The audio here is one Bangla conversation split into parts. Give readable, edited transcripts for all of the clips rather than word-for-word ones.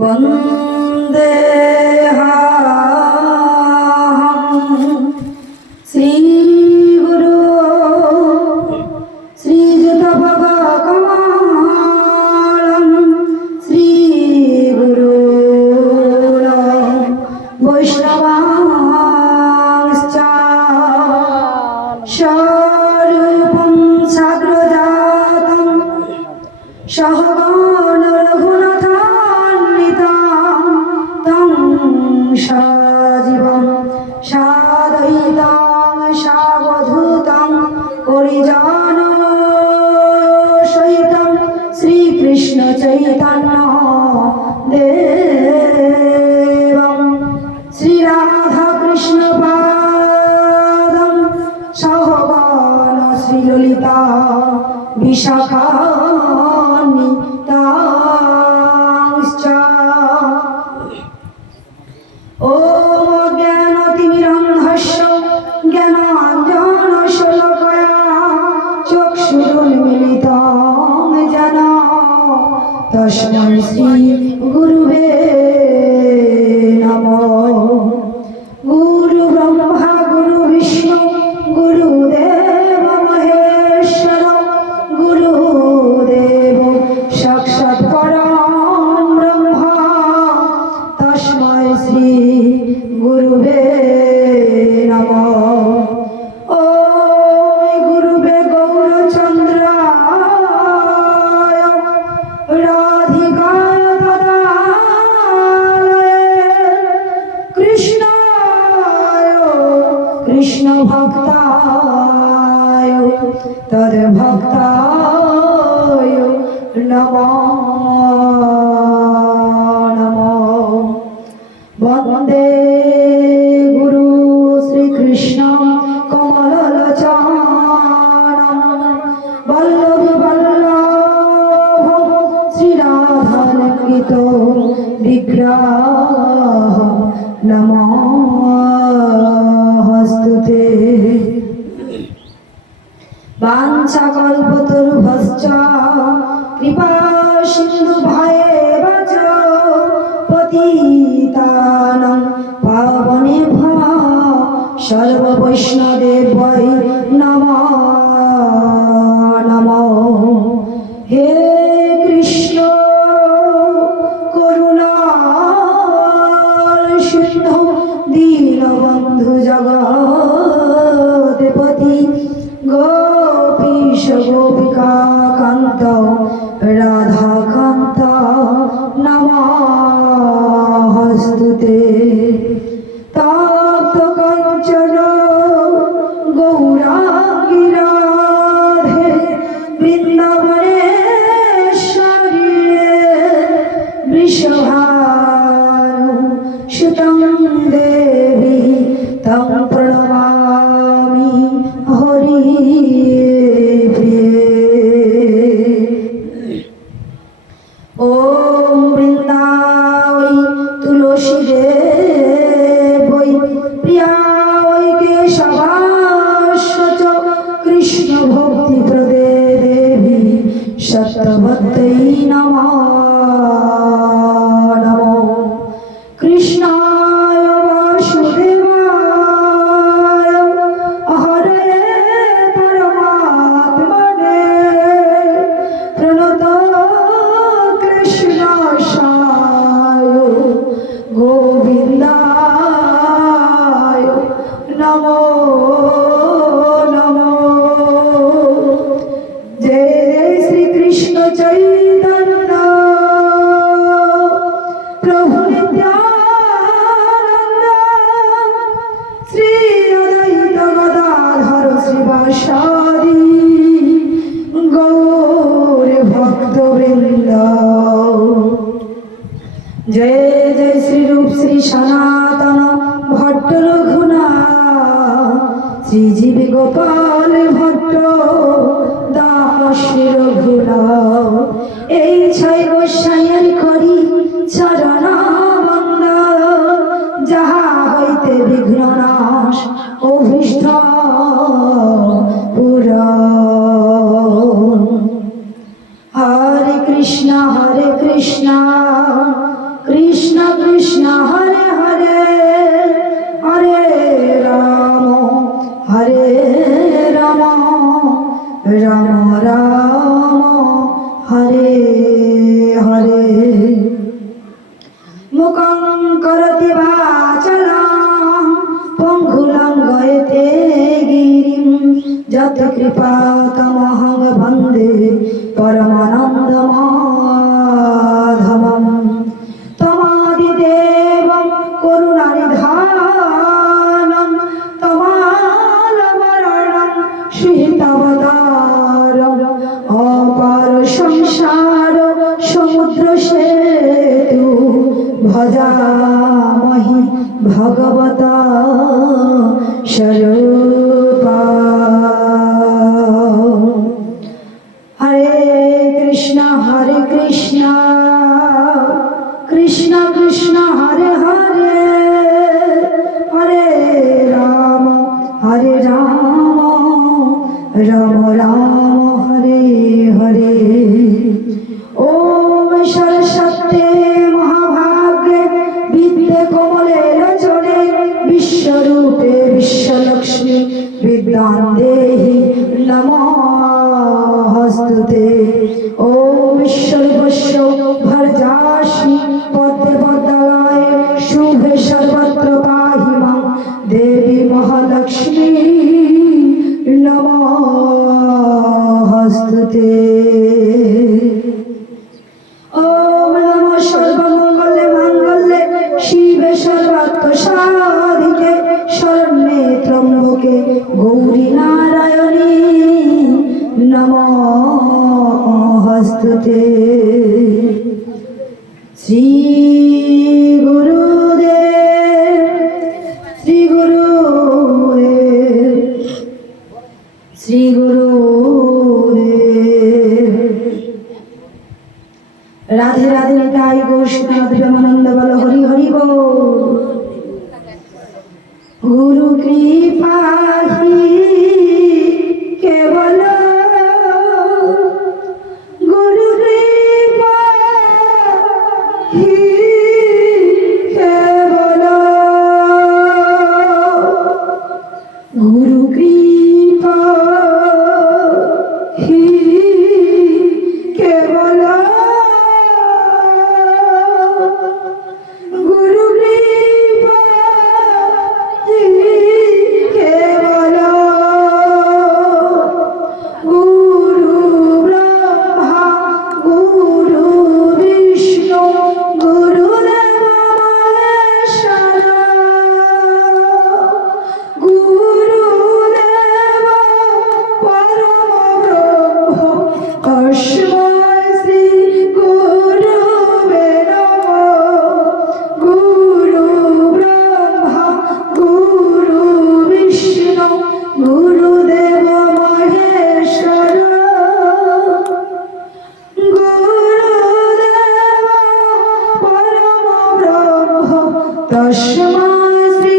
वन्देऽहं श्रीगुरो श्रीयुतपदकमलं श्रीगुरो वैष्णवांश्च स्वरूपं साग्रजातं सहगण रघुनाथान्वितं तं सजीवं साद्वैतं सावधूतं परिजनसहितं श्रीकृष्ण चैतन्य देवं श्रीराधाकृष्ण पादं सहगण श्रीललिता विशाखान्वितांश्च ॐ अज्ञानतिमिरन्धस्य ज्ञानाञ्जनशलाकया चक्षुरुन्मीलितं येन तस्मै श्रीगुरुवे नमः। गुरुब्रह्मा गुरुविष्णु गुरुदेव महेश्वर गुरुदेव साक्षात् परं ब्रह्म तस्मै श्री गुरुवे नमः। ॐ गुरुवे गौरचन्द्राय राधिकाय तदालये कृष्णाय कृष्णभक्ताय तद्भक्ताय नमो नमो। वन्दे गुरु श्रीकृष्णं कमललोचनं वल्लभी वल्लभं श्रीराधारङ्गितो विग्रहं नमोऽस्तुते। वाञ्छाकल्पतरुभ्यश्च कृपासिन्धुभ्येव च पतितानां पावनेभ्यो सर्ववैष्णवेभ्यो नमो नमो। हे कृष्ण करुणार सिन्धु दीनबन्धु जगत्पति गोपीश गोपिका कान्त राधाकान्त नमोऽस्तुते। तप्त काञ्चन गौराङ्गी राधे वृन्दावनेश्वरी वृषभानुसुतं देवी तं प्रणमामि हरिप्रिये। ॐ वृन्दावै तुलसी देवै प्रियावै केशवास्य च कृष्ण भक्तिप्रदे देवी सत्यवत्यै नमो नमो। कृष्णाय वासुदेवाय हरे परमात्मने प्रणत कृष्णाय गोविन्दाय नमो नमो। जय जय श्री कृष्ण चैतन्य प्रभु नित्यानंद श्री अद्वैत गदाधर श्रीवासादि गौर भक्तवृंद। जय जय श्री रूप श्री सनातन भट्ट रघुनाथ श्रीजीव गोपाल भट्ट दास रघुनाथ। এই ছয় গোসাইয়ের করি কৃষ্ণ হরে কৃষ্ণ কৃষ্ণ কৃষ্ণ হরে হরে হরে রাম হরে রাম রাম রাম হরে হরে মুখং করতি বাচালাং পঙ্গুলং গয়তে গিরিম যত কৃপাতমহং বন্দে পরমানন্দমাধবম তমাদিদেবং করুণানিধানং তমালবরণং শ্রীতাবতারং অপার সংসার সমুদ্র সেতু ভজামহি ভগবতা স্বরূপা হরে কৃষ্ণ কৃষ্ণ কৃষ্ণ হরে হরে হরে রাম রাম রাম হরে হরে ওম সরস্বত্যে মহাভাগ্যে বিদ্যে কমলে রচনে বিশ্বরূপে বিশ্বলক্ষ্মী বিদ্যাং দেহি নমস্তুতে ওম সর্বস্ব ভরজাস্মি পদ্মে পদ্মালয়ে শুভে সর্বত্র পাহি মাং দেবী মহালক্ষ্মী নমস্তুতে ওম নমঃ সর্বমঙ্গলে মঙ্গলে শিবে সর্বার্থ সাধিকে শরণ্যে ত্র্যম্বকে গৌরী নারায়ণী নমস্তুতে শ্রী গুরুদেব শ্রী গুরুদেব শ্রী গুরুদেব রাধে রাধে নিতাই গৌরনাথ প্রেমানন্দ বল হরি হরি বল গুরু কৃপা হি কেবল গুরু কৃপা হি কেবল গুরু কৃপা হি কেবল গুরু কৃপা হি কেবল গুরু ব্রহ্মা গুরু বিষ্ণু গুরুদেব মহেশ্বর গুরুদেব পরম ব্রহ্ম তস্মৈ শ্রী গুরুবে নমঃ গুরু ব্রহ্মা গুরু বিষ্ণু গুরুদেব মহেশ্বর গুরুদেব পরম ব্রহ্ম তস্মৈ শ্রী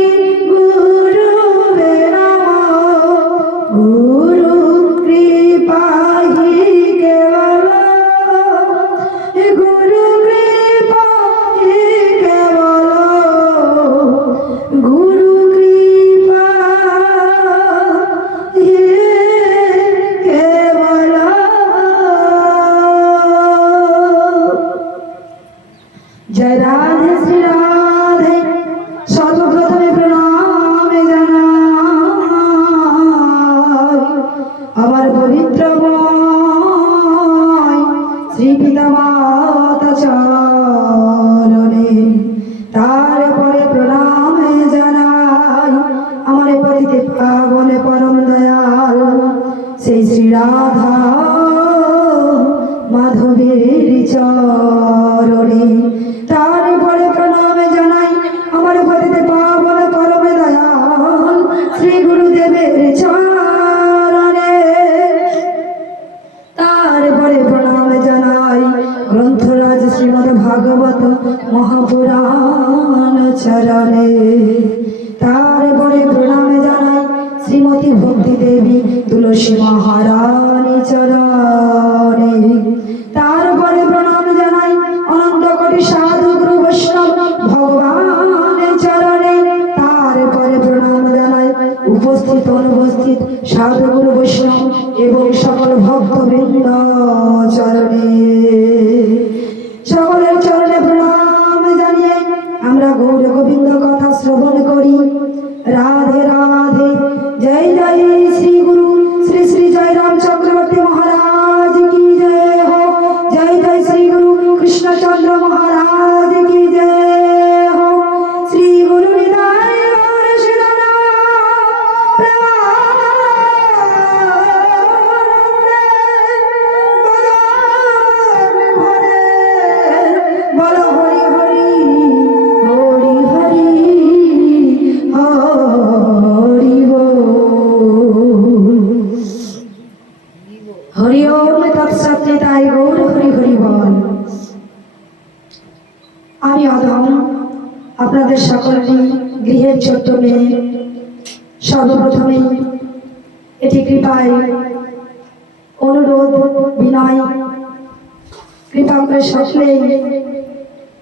গুরুবে নমঃ গুরু কৃপা হি কেবল গুরু কৃপা হি কেবল গুরু কৃপা হি কেবল জয় রাধে শ্রী রাধে সর্বপ্রথমে প্রণামে জানাই আমার পবিত্র শ্রী পিতা মাতা চরণে তারপরে প্রণামে জানাই আমার পতিতে পাবনে পরম দয়াল সেই শ্রী রাধা মাধবের চরণে তারপরে প্রণামে জানাই আমার পতিতে পাবন পরম দয়াল শ্রী গুরুদেবের চরণে তারপরে প্রণামে জানাই গ্রন্থরাজ শ্রীমদ ভাগবত মহাপুরাণ চরণে তারপরে প্রণামে জানাই শ্রীমতী ভক্তি দেবী তুলসী মহারানী চরণে তারপরে প্রণাম कृष्णचंद्र महाराज की जय हो। श्री गुरु निताय गौर शिरनाथ बोलो हरि हरि हरि हरि हरि बोल। हरि ओम तत्सत निताय गौर हरि हरि बोल। আমি অধম আপনাদের সকলকে গৃহের ছোট্ট মেয়ে সর্বপ্রথমে এটি কৃপায় অনুরোধ বিনয় কৃপা করে সকলেই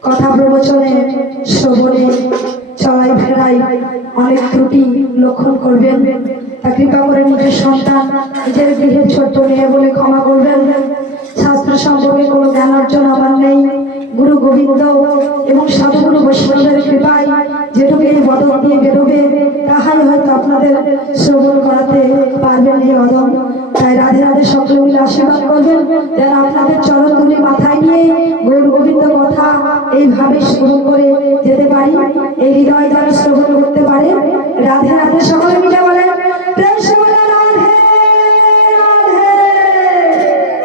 কথা প্রবচনে শ্রবণে চলাই ফেরাই অনেক ত্রুটি লক্ষণ করবেন, তা কৃপা করে নিজের সন্তান নিজের গৃহের ছোট্ট মেয়ে বলে ক্ষমা করবেন। শাস্ত্র সম্পর্কে কোনো জ্ঞান অর্জন আমার নেই। গুরু গোবিন্দ এবং সাধুগুরু বৈষ্ণবের কৃপায় যেটুকু এই বদল দিয়ে বেরোবে তাহাই হয়তো আপনাদের শ্রবণ করাতে পারবেন এই অদম। তাই রাধে রাধে সকলে মিলে আশীর্বাদ করবেন যেন আপনাদের চরণ ধুলি মাথায় নিয়ে গৌর গোবিন্দ কথা এইভাবে শ্রবণ করে যেতে পারি, এই হৃদয় যেন শ্রবণ করতে পারে। রাধে রাধে সকলে মিলে বলেন প্রেম সে বলে রাধে রাধে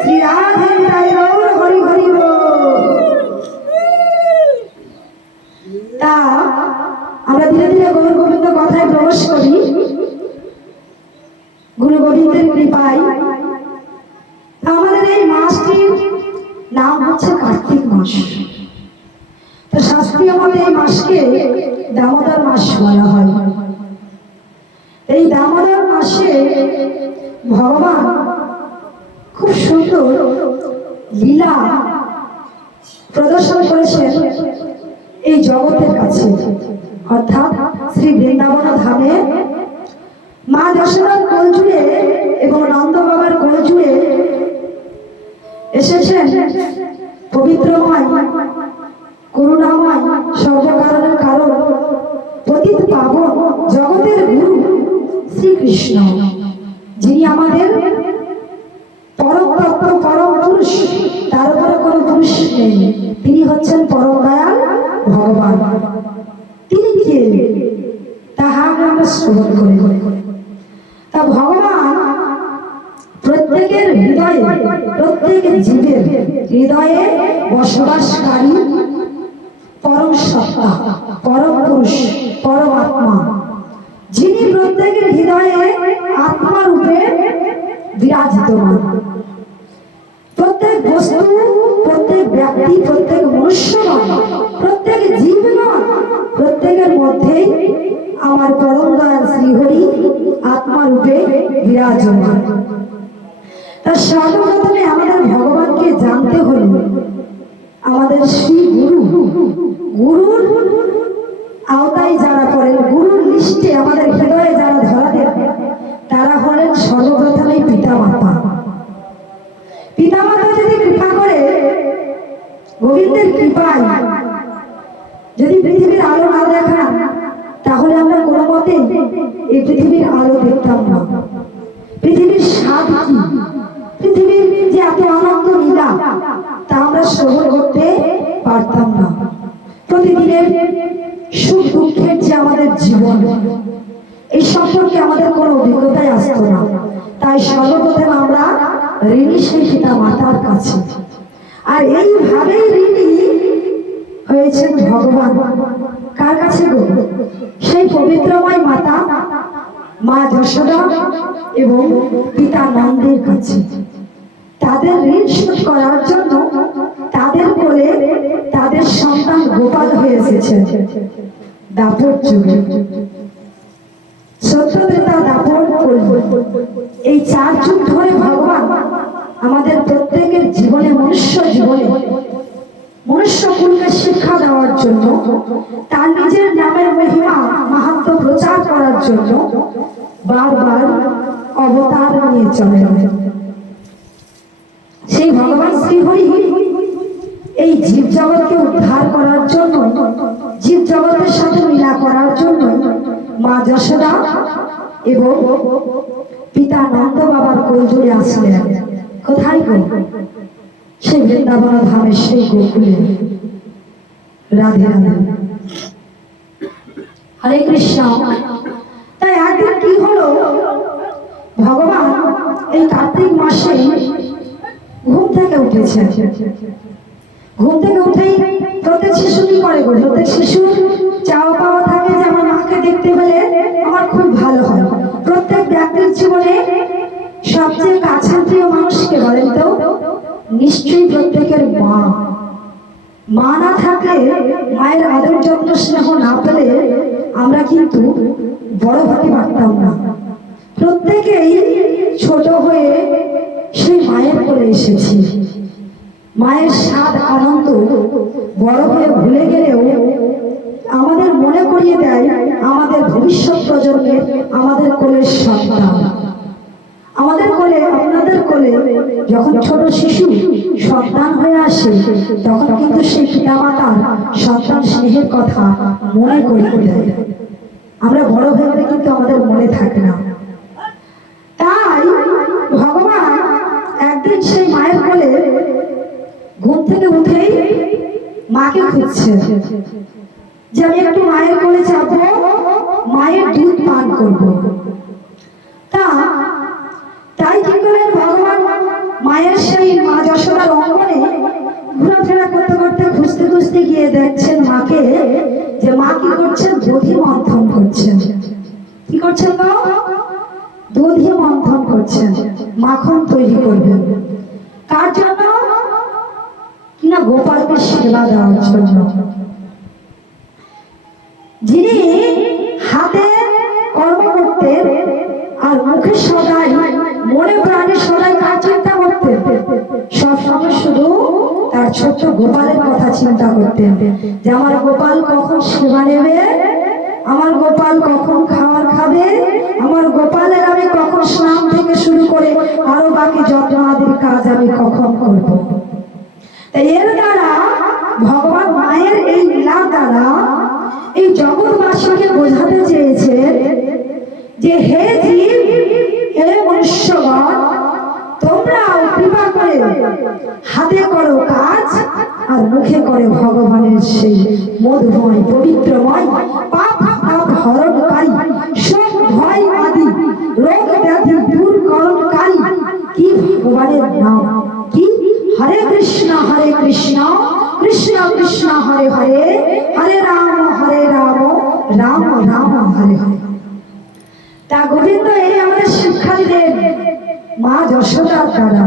শ্রী রাধে তাই গৌর হরি হরি বল। তা আমরা ধীরে ধীরে গৌর গোবিন্দ কথায় প্রবেশ করি। গুরু গোবিন্দের কৃপায় আমাদের এই মাসটির নাম হচ্ছে কার্তিক মাস। তো শাস্ত্রীয় মতে এই মাসকে দামোদর মাস বলা হয়। এই দামোদর মাসে ভগবান খুব সুন্দর লীলা প্রদর্শন করেছেন এই জগতের কাছে, অর্থাৎ শ্রী বৃন্দাবন ধামে মা যশোদার কোল জুড়ে এবং নন্দ বাবার কোল জুড়ে এসেছেন পবিত্রময় করুণাময় সর্বকারণের কারণ পতিত পাবন জগতের গুরু শ্রীকৃষ্ণ, যিনি আমাদের পরম তত্ত্ব পরম পুরুষ, তার উপরে কোনো পুরুষ নেই। তিনি হচ্ছেন পরম দয়াল ভগবান। তিনি কে তাহা আমরা শ্রবণ করি। তা ভগবান প্রত্যেকের হৃদয়ে, প্রত্যেক জীবের হৃদয়ে বসবাসকারী পরম সত্তা, পরম পুরুষ, পরম আত্মা, যিনি প্রত্যেকের হৃদয়ে আত্মা রূপে বিরাজিতমান। প্রত্যেক বস্তু, প্রত্যেক ব্যক্তি, প্রত্যেক মনুষ্যগণ, প্রত্যেক জীবগণ, প্রত্যেকের মধ্যেই আমার পরম দয়াল শ্রীহরি আত্মা রূপে বিরাজমান। তা সর্বপ্রথমে আমাদের ভগবানকে জানতে হলে আমাদের শ্রী গুরু, গুরুর আওতায় যারা পড়েন, গুরুর লিস্টে আমাদের হৃদয়ে যারা ধরা দেন, তারা হলেন সর্বপ্রথমেই পিতামাতা। পিতামাতা যদি কৃপা করে, গোবিন্দের কৃপায় যদি পৃথিবীর আলো না দেখান, তাহলে আমরা কোনো মতে এই পৃথিবীর আলো দেখতাম না। পৃথিবীর স্বাদ কি, পৃথিবীর যে এত আনন্দ লীলা, তা আমরা শ্রবণ করতে পারতাম না। প্রতিদিনের সুখ দুঃখের যে আমাদের জীবন, এই সম্পর্কে আমাদের কোনো অভিজ্ঞতাই আসতো না। তাই সর্বপ্রথম আমরা ঋণী সেই পিতা মাতার কাছে। আর এইভাবেই ঋণী হয়েছেন ভগবান কার কাছে গো? সেই পবিত্রময় মাতা মা যশোদা এবং পিতা নন্দের কাছে। তাদের ঋণ শোধ করার জন্য তাদের কোলে তাদের সন্তান গোপাল হয়ে এসেছে দাপর যুগে। সত্যত্রেতা, দাপর, কলি, এই 4 যুগ ধরে ভগবান আমাদের প্রত্যেকের জীবনে, মনুষ্য জীবনে, মনুষ্য কুলকে শিক্ষা দেওয়ার জন্য, তার নিজের নামের মহিমা মাহাত্ম্য প্রচার করার জন্য বারবার অবতার নিয়ে চলে। সেই ভগবান শ্রীহরি এই জীব জগৎকে উদ্ধার করার জন্য, জীব জগতের সাথে মিলা করার জন্য মা যশোদা এবং পিতা নন্দ বাবার কোল জুড়ে আসলেন। কোথায় গো? সেই বৃন্দাবন ধামের সেই গোকুলে। রাধে রাধে, হরে কৃষ্ণ। তাই একদিন কি হলো, ভগবান এই কার্তিক মাসে ঘুম থেকে উঠেছে। ঘুম থেকে উঠেই প্রত্যেক শিশু কি করে, প্রত্যেক শিশু চাওয়া পাওয়া থাকে যে আমার মাকে দেখতে পেলে আমার খুব ভালো হয়। প্রত্যেক ব্যক্তির জীবনে সবচেয়ে কাছের প্রিয় মানুষকে বলেন তো? নিশ্চয়ই প্রত্যেকের মা। মা না থাকলে, মায়ের আদর যত্ন স্নেহ না পেলে আমরা কিন্তু বড় হতে পারতাম না। প্রত্যেকেই ছোট হয়ে সেই মায়ের কোলে এসেছি। মায়ের স্বাদ আনন্দ বড় হয়ে ভুলে গেলেও আমাদের মনে করিয়ে দেয় আমাদের ভবিষ্যৎ প্রজন্মের আমাদের কোলের সন্তান। আমাদের কোলে, আপনাদের কোলে যখন ছোট শিশু সন্তান হয়ে আসে, তখন কিন্তু সেই পিতামাতার সন্তান স্নেহের কথা মনে করিয়ে দেয়। আমরা বড় হয়ে গেলে কিন্তু আমাদের মনে থাকে না। তাই ভগবান একদিন সেই মায়ের কোলে ঘুম থেকে উঠেই মাকে খুঁজছে যে আমি একটু মায়ের কোলে যাবো, মায়ের দুধ পান করবো। তাই কি করলেন ভগবান, মায়ের সেই মা যশোদার অঙ্গনে ঘোরাফেরা করতে করতে খুঁজতে খুঁজতে গিয়ে দেখছেন মাকে, যে মা কি করছেন, দধি মন্থন করছেন। কি করছেন গো? দধি মন্থন করছেন, মাখন তৈরি করবেন। কার জন্য? কিনা গোপালকে সেবা দেওয়ার জন্য। যিনি হাতে কর্ম করতেন আর মুখে সদাই, মনে প্রাণে সদাই কার চিন্তা করতেন? সবসময় শুধু তার ছোট্ট গোপালের কথা চিন্তা করতেন, যে আমার গোপাল কখন সেবা নেবে, আমার গোপাল কখন খাবার খাবে, আমার গোপালের আমি কখন স্নান থেকে শুরু করে আরো বাকি যত্ন আদির কাজ আমি কখন করব। এর দ্বারা ভগবান মায়ের এই লীলা দ্বারা এই জগৎবাসীকে বোঝাতে চেয়েছে যে হে জীব, হে মনুষ্যগণ, তোমরা কৃপা করে হাতে করো কাজ আর মুখে করে ভগবানের সেই মধুময় পবিত্রময় পাপ তাপ হরণকারী শোক ভয় আদি রোগ ব্যাধি দূরকরণকারী কি ভগবানের নাম কি? হরে কৃষ্ণ কৃষ্ণ কৃষ্ণ হরে হরে, হরে রাম রাম রাম হরে হরে। তা গোবিন্দ এই আমাদের শিক্ষা দিলেন মা যশোদার দ্বারা,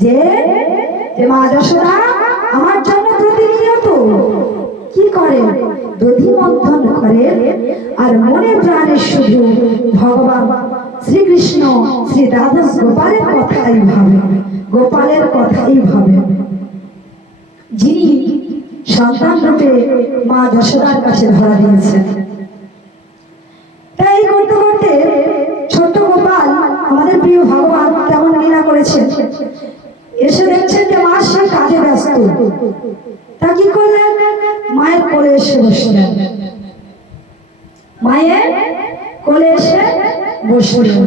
যে মা যশোদা আমার জন্য প্রতিনিয়ত কি করে, দধি মন্থন করে আর মনে প্রাণে শুধু ভগবান শ্রীকৃষ্ণ শ্রী দ্বাদশ গোপালের কথাই ভাবে, গোপালের কথাই ভাবে, যিনি সন্তান রূপে মা যশোদার কাছে ধরা দিয়েছেন। তাই করতে করতে ছোট্ট গোপাল আমাদের প্রিয় ভগবান কেমন লীলা করেছেন, এসে দেখছেন যে মা সে কাজে ব্যস্ত। তা কি করলেন, মায়ের কোলে এসে বসলেন, মায়ের কোলে এসে বসলেন।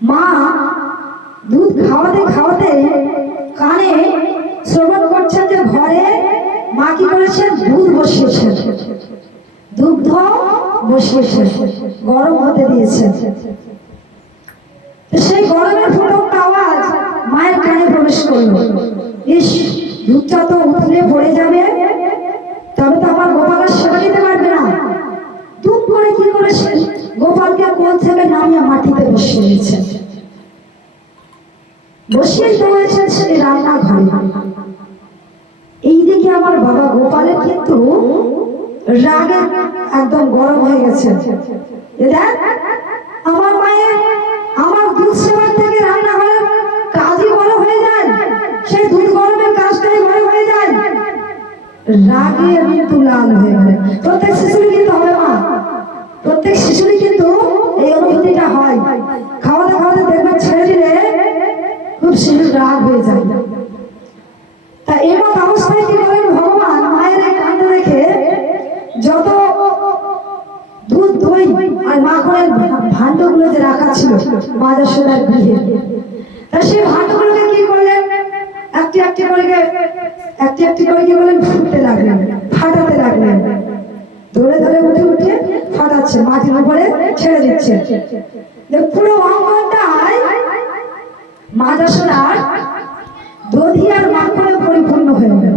মা দুধ খাওয়াতে খাওয়াতে কানে শ্রবণ করছেন যে ঘরে মা কি করেছেন, দুধ বসিয়েছেন, দুগ্ধ বসিয়েছেন, গরম হতে দিয়েছেন। সেই গরমের ফুটন্ত আওয়াজ মায়ের কানে প্রবেশ করলো। ইস, দুধটা তো উঠলে পড়ে যাবে, তবে তো আমার গোপালের সেবা দিতে পারবে না। দুধ করে কি করেছেন, গোপালকে কোল থেকে নামিয়ে মাটিতে বসিয়ে দিয়েছেন। বসিয়ে দৌড়েছেন সেই রান্নাঘরে। এইদিকে আমার বাবা গোপালের কিন্তু রাগে একদম গরম হয়ে গেছে। আমার মায়ের আমার দুধ সেবার থেকে রান্নাঘরের কাজই বড় হয়ে যায়, সেই দুধ গরমের কাজটাই বড় হয়ে যায়। রাগে কিন্তু লাল হয়ে গেল। প্রত্যেক শিশুরই কিন্তু হবে মা, প্রত্যেক শিশুরই কিন্তু এই অনুভূতিটা হয়। খাওয়াতে খাওয়াতে দেখবেন ছেড়ে দিলে খুব শিশুর রাগ হয়ে যায়। তা এমন অবস্থায় কি করেন ভগবান, মায়ের এই কাণ্ড দেখে যত দুধ দই আর মাখনের ভাণ্ডগুলো যে রাখা ছিল মা যশোদার গৃহে, তা সেই ভাণ্ডগুলোকে কি করলেন, একটি করে কি বলেন ফুটতে লাগলেন, ফাটাতে লাগলেন, ধরে ধরে উঠে উঠে ফাটাচ্ছে, মাটির উপরে ছেড়ে দিচ্ছে। পুরো অঙ্গনটায় মা যশোদার দধি আর মাখনে পরিপূর্ণ হয়ে গেল।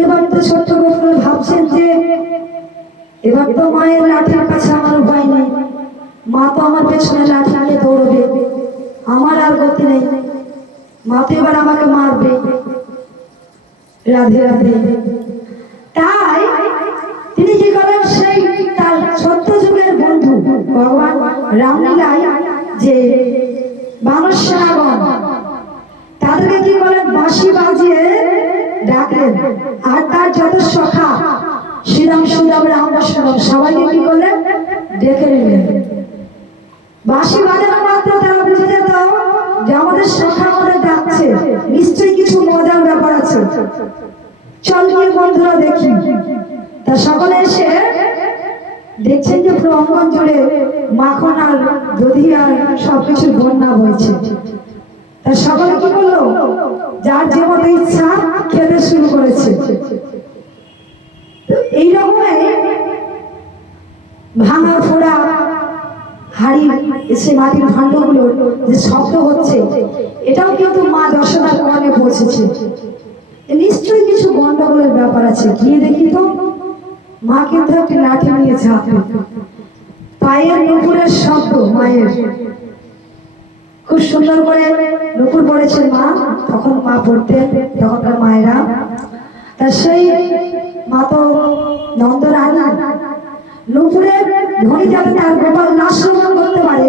এবার তো ছোট্ট গোপাল ভাবছেন যে এবার তো মায়ের লাঠির কাছে আমার উপায় নেই, মা তো আমার পেছনে লাঠি নিয়ে দৌড়বে, আমার আর গতি নেই, মা তো এবার আমাকে মারবে। রাধে রাধে। তাই তিনি কি করেন, সেই তার সত্য যুগের বন্ধু ভগবান রামলীলায় যে বানর সেনাগণ তাদেরকে কি করেন, বাঁশি বাজিয়ে ডাকলেন। আর তার যত সখা শ্রীরাম সুদাম রাম সুদাম সবাইকে কি করলেন, ডেকে নিলেন। বাঁশি বাজানো মাত্র তারা বুঝে যেত যে আমাদের সখা আমাদের ডাকছে, নিশ্চয়ই কিছু মজার ব্যাপার আছে, চল গিয়ে বন্ধুরা দেখি। তা সকলে এসে দেখছেন যে পুরো অঙ্গন জুড়ে মাখন আর দধি আর সবকিছু বন্যা বইছে। তা সকলে কি করলো, যার যে মতো ইচ্ছা খেতে শুরু করেছে। এইরকমই ভাঙা ফোড়া হাড়ি এসে মাটির ভাণ্ডগুলো যে শব্দ হচ্ছে, এটাও কিন্তু মা যশোদার কানে পৌঁছেছে। নিশ্চয়ই কিছু গন্ডগোলের ব্যাপার আছে, গিয়ে দেখি তো। মা কিন্তু একটি লাঠি নিয়ে ঝাঁপে, পায়ের নুপুরের শব্দ মায়ের, খুব সুন্দর করে নুপুর পড়েছেন মা, তখন মা পড়তেন তখনকার মায়েরা। তা সেই মা তো নন্দরানী, নুপুরের ধ্বনি যাতে তার গোপাল না শ্রবণ করতে পারে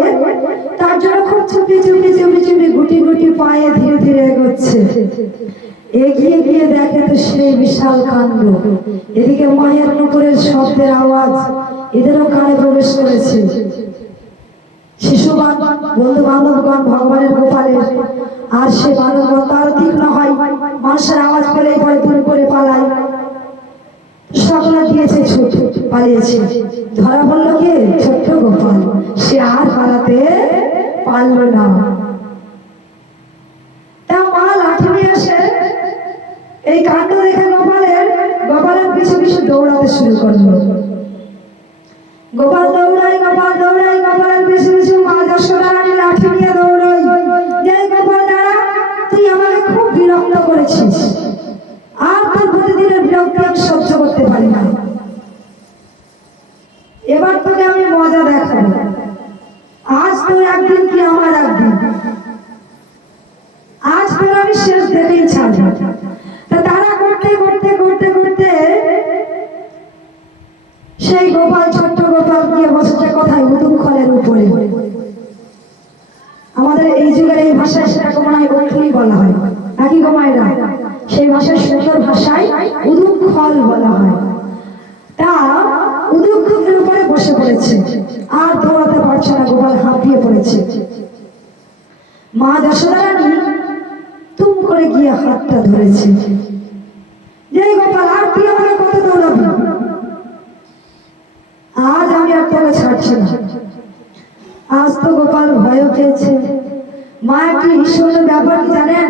তার জন্য খুব চুপি চুপি চুপি চুপি গুটি গুটি পায়ে ধীরে ধীরে এগোচ্ছে। এগিয়ে গিয়ে দেখে তো সেই বিশাল কাণ্ড, এদিকে মায়ের নুপুরের শব্দের আওয়াজ এদেরও কানে প্রবেশ করেছে। শিশুগণ, বন্ধু বান্ধবগণ ভগবানের গোপালের, আর সে বানরগণ তার তীক্ষ্ণ হয়, মানুষের আওয়াজ পেলেই পরে দূর করে পালায়। সকলে দিয়েছে ছুট, পালিয়েছে। ধরা পড়লো কে, ছোট্ট গোপাল, সে আর পালাতে পারল না। তা মা লাঠি নিয়ে এসে এই কাণ্ড দেখে গোপালের পিছু পিছু দৌড়াতে শুরু করলো। গোপাল দৌড়াই, গোপালের পিছু পিছু মা যশোদা রানী লাঠি নিয়ে দৌড়াই। যে গোপাল দাঁড়া, তুই আমাকে খুব বিরক্ত করেছিস, আর তোর প্রতিদিনের বিরক্তি আমি সহ্য করতে পারি না, এবার তোকে আমি মজা দেখাবো। আজ তোর একদিন কি আমার একদিন, আজ তোর আমি শেষ দেখেই ছাড়বো। তারা করতে করতে করতে করতে সেই গোপাল, ছোট্ট গোপাল গিয়ে বসেছে কোথায়, উদুমখলের উপরে। আমাদের এই যুগের এই ভাষায় সেটাকে মনে হয় উঠুই বলা হয় নাকি গো মায়েরা, সেই ভাষায় সুন্দর ভাষায় উদুমখল বলা হয়। তা উদুমখলের উপরে বসে পড়েছে, আর দৌড়াতে পারছে না, গোপাল হাঁপিয়ে পড়েছে। মা যশোদা রানী তুম করে গিয়ে হাতটা ধরেছে, যে গোপাল আর তুই আমাকে কত দৌড়াবি, আজ আমি আর তোকে ছাড়ছি না। আজ তো গোপাল ভয় পেয়েছে। মা একটি সুন্দর ব্যাপার কি জানেন,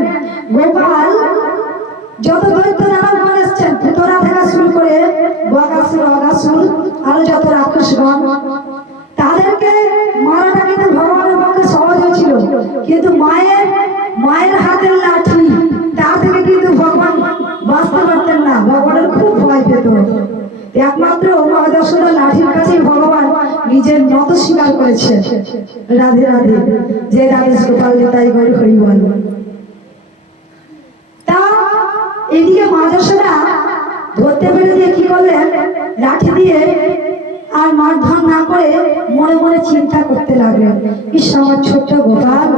গোপাল যত দৈত্য দানব গণ এসছেন, পুতনা থেকে শুরু করে বকাসুর, অগাসুর, আরো যত রাক্ষসগণ, তাদেরকে মারাটা কিন্তু ভগবানের পক্ষে সহজ হয়েছিল, কিন্তু মায়ের হাতের লাঠি, তা থেকে কিন্তু ভগবান বাঁচতে পারতেন না, ভগবানের খুব ভয় পেত। একমাত্র মা যশোদার লাঠির কাছেই ভগবান নিজের নত স্বীকার করেছে। রাধে রাধে। যে রাধেশ গোপাল তাই গৌর হরি বল। তা এদিকে মা যশোদা ধরতে পেরে দিয়ে কি করলেন, লাঠি দিয়ে আর মারধর না করে মনে মনে চিন্তা করতে লাগলেন, ইস আমার ছোট্ট গোপাল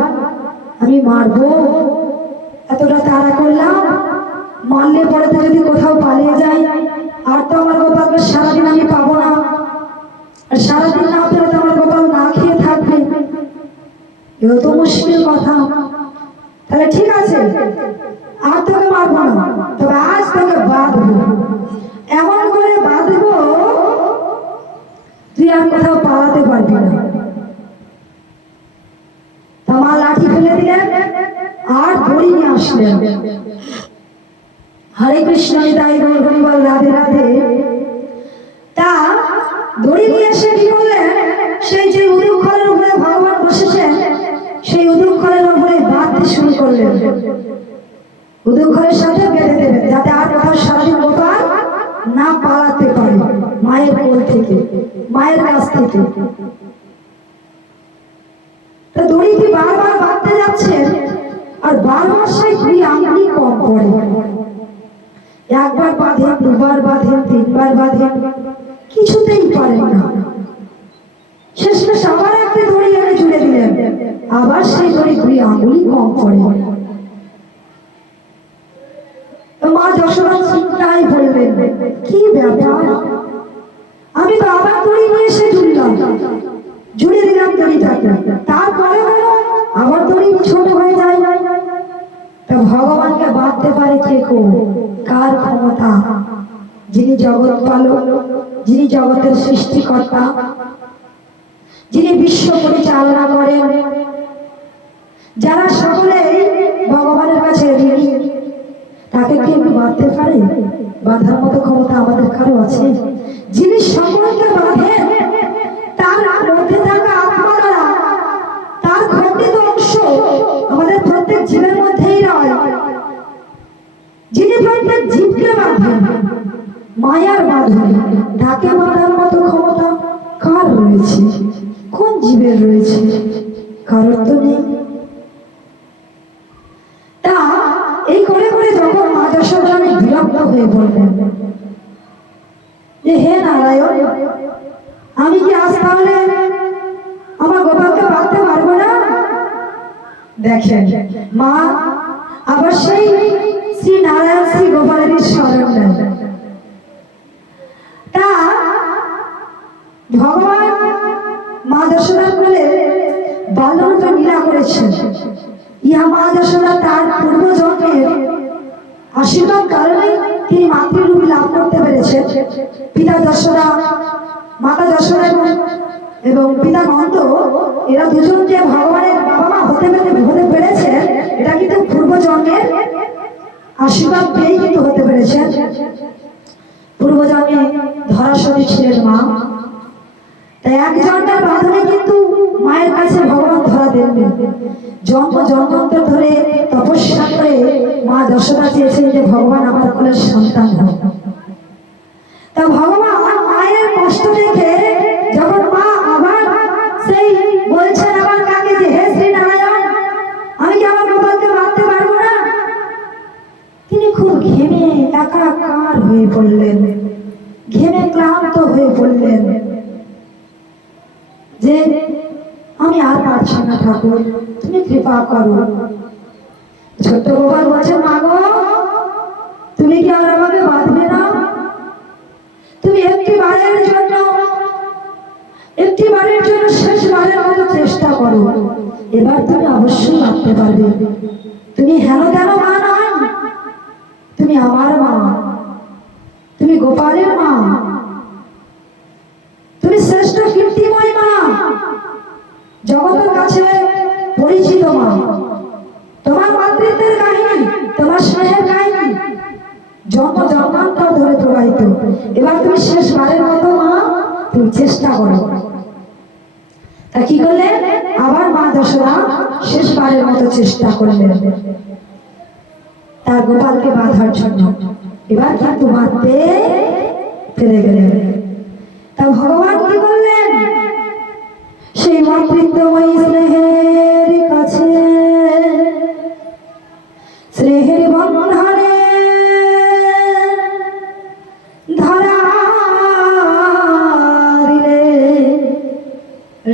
আমি মারবো, এতটা তাড়া করলাম, মারলে পরে তো যদি কোথাও পালিয়ে যাই, আর তো আমার গোপালকে সারাদিন আমি পাবো না, আর সারাদিন না পেলে তো আমার গোপাল না খেয়ে থাকবে, এও তো মুশকিল কথা। তাহলে ঠিক আছে, আর তোকে মারবো না, তবে আজ তোকে বাঁধবো, এমন করে বাঁধবো তুই আর কোথাও পালাতে পারবি না। তা মা লাঠি ফেলে দিলেন আর দড়ি নিয়ে আসলেন। হরে কৃষ্ণ নিতাই গৌর হরি বল, রাধে রাধে। তা দড়ি নিয়ে এসে কি করলেন, সেই যে উদুখলের উপরে ভগবান বসেছেন সেই উদুখলের উপরে বাঁধতে শুরু করলেন। উদুখলের সাথে বেঁধে দেবেন যাতে আর কোথাও সারাদিন গোপাল না পালাতে পারে মায়ের কোল থেকে, মায়ের কাছ থেকে। তা দড়িটি বারবার বাঁধতে যাচ্ছেন আর বারবার সেই দুই আঙ্গুলি কম পড়ে। একবার বাঁধেন, দুবার বাঁধেন, তিনবার বাঁধেন, কিছুতেই পারেন না। শেষমেশ আবার একটা দড়ি এনে জুড়ে দিলেন, আবার সেই দড়ি দুই আঙ্গুলি কম পড়ে। মা যশোদা চিন্তায় বললেন, কি ব্যাপার, আমি তো আবার দড়ি নিয়ে এসে জুড়লাম, জুড়ে দিলাম দড়িটাকে, তারপরে আবার দড়ি ছোট হয়ে যায়। তা ভগবানকে বাঁধতে পারে কে কো, কার ক্ষমতা? যিনি জগৎ পালক, যিনি জগতের সৃষ্টিকর্তা, যিনি বিশ্ব পরিচালনা করেন, যারা সকলে ভগবানের কাছে ঋণী, তাকে কি একটু বাঁধতে পারে? বাঁধার মতো ক্ষমতা আমাদের কারো আছে? যিনি সকলকে বাঁধেন, তার মধ্যে থাকা আত্মা দ্বারা তার খণ্ডিত অংশ আমাদের প্রত্যেক জীবের মধ্যেই রয়। যিনি প্রত্যেক জীবকে বাঁধেন মায়ার বাঁধনে, তাকে বাঁধার মতো ক্ষমতা কার রয়েছে? কোন জীবের রয়েছে? কারোর তো নেই। তা এই করে করে যখন মা যশোদা অনেক বিরক্ত হয়ে পড়লেন যে হে নারায়ণ, আমি কি আজ তাহলে আমার গোপালকে বাঁধতে পারবো না? দেখেন মা আবার সেই শ্রী নারায়ণ শ্রী গোপালের স্মরণ নেন। তা ভগবান মা যশোদার কোলে বাল্যরূপ লীলা করেছেন। ইহা মা যশোদা তার পূর্বজন্মের আশীর্বাদ কারণে তিনি মাতৃরূপ লাভ করতে পেরেছেন। পিতা যশোদা, মাতা যশোদা এবং পিতা নন্দ, এরা দুজন যে ভগবানের বাবা মা হতে পেরেছে, এটা কিন্তু পূর্বজন্মের আশীর্বাদ পেয়েই কিন্তু হতে পেরেছেন। পূর্বজন্মে ধরাশরী ছিলেন মা, তাই এক জন্মের বাঁধনে কিন্তু মায়ের কাছে ভগবান ধরা দেননি। জন্ম জন্মান্তর ধরে তপস্যা করে মা যশোদা চেয়েছেন যে ভগবান আমার কোলের সন্তান হোক। তা ভগবান মায়ের কষ্ট দেখে যখন মা আবার সেই বলছেন আমার কাকে যে হে শ্রী নারায়ণ, আমি কি আমার গোপালকে বাঁধতে পারবো না? তিনি খুব ঘেমে একাকার হয়ে পড়লেন, ঘেমে ক্লান্ত হয়ে পড়লেন যে আমি আর পারছি না ঠাকুর, তুমি কৃপা করো। ছোট্ট গোপাল বলছে, মা গো, তুমি কি আর আমাকে বাঁধবে না? তুমি একটিবারের জন্য শেষবারের মতো চেষ্টা করো, এবার তুমি অবশ্যই বাঁধতে পারবে। তুমি হেন কেন মা নয়, তুমি আমার মা, তুমি গোপালের মা, তুমি শ্রেষ্ঠ কীর্তিময় মা, জগতের কাছে পরিচিত মা। তোমার মাতৃত্বের কাহিনী, তোমার স্নেহের কাহিনী জন্ম জন্মান্তর ধরে প্রবাহিত। এবার তুমি শেষবারের মতো মা, তুমি চেষ্টা করো। তা কি করলেন? আবার মা যশোদা শেষবারের মতো চেষ্টা করলেন তার গোপালকে বাঁধার জন্য। এবার কিন্তু বাঁধতে পেরে গেলেন। তা ভগবান কি করলেন? সেই মাতৃত্বময়ী স্নেহের কাছে, স্নেহের বন্ধনে ধরা দিলে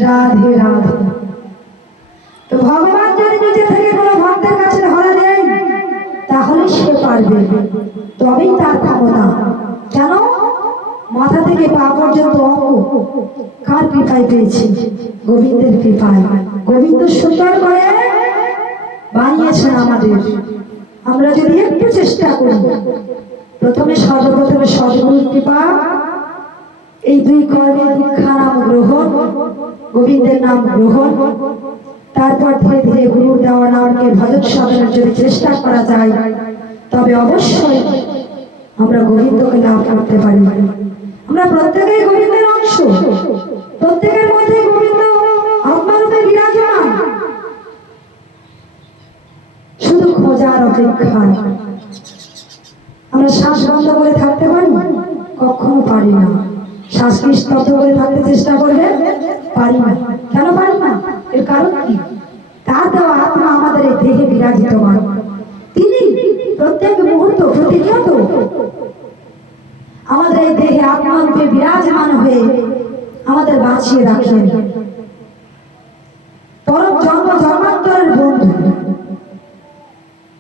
রাধে রাধে। তো ভগবান যদি নিজে থেকে কোনো ভক্তের কাছে ধরা দেয় তাহলে সে পারবে, তবেই তার ক্ষমতা। কেন? মাথা থেকে পা পর্যন্ত অঙ্গ কার কৃপায় পেয়েছি? গোবিন্দের কৃপায়। গোবিন্দ সুন্দর করে বানিয়েছেন আমাদের। আমরা যদি একটু চেষ্টা করি, সর্বপ্রথমে সদ্গুরুর কৃপা, এই দুই কর্মে দীক্ষা নাম গ্রহণ, গোবিন্দের নাম গ্রহণ, তারপর ধীরে ধীরে গুরুর দেওয়া নামকে ভজন সাধনের যদি চেষ্টা করা যায়, তবে অবশ্যই আমরা গোবিন্দকে লাভ করতে পারি। আমরা প্রত্যেকেই গোবিন্দের অংশ, প্রত্যেকের মধ্যে গোবিন্দ আত্মারূপে বিরাজমান, শুধু খোঁজার অপেক্ষায়। আমরা শ্বাস বন্ধ করে থাকতে পারি? কখনো পারি না। শ্বাসকে স্তব্ধ করে থাকতে চেষ্টা করবে? পারি না। কেন পারি না? এর কারণ কি? তার দেওয়া আত্মা আমাদের এই দেহে বিরাজিতমান। তিনি প্রত্যেক মুহূর্ত প্রতিনিয়ত আমাদের এই দেহে আত্মারূপে বিরাজমান হয়ে আমাদের বাঁচিয়ে রাখেন। পরম জন্ম জন্মান্তরের বন্ধু,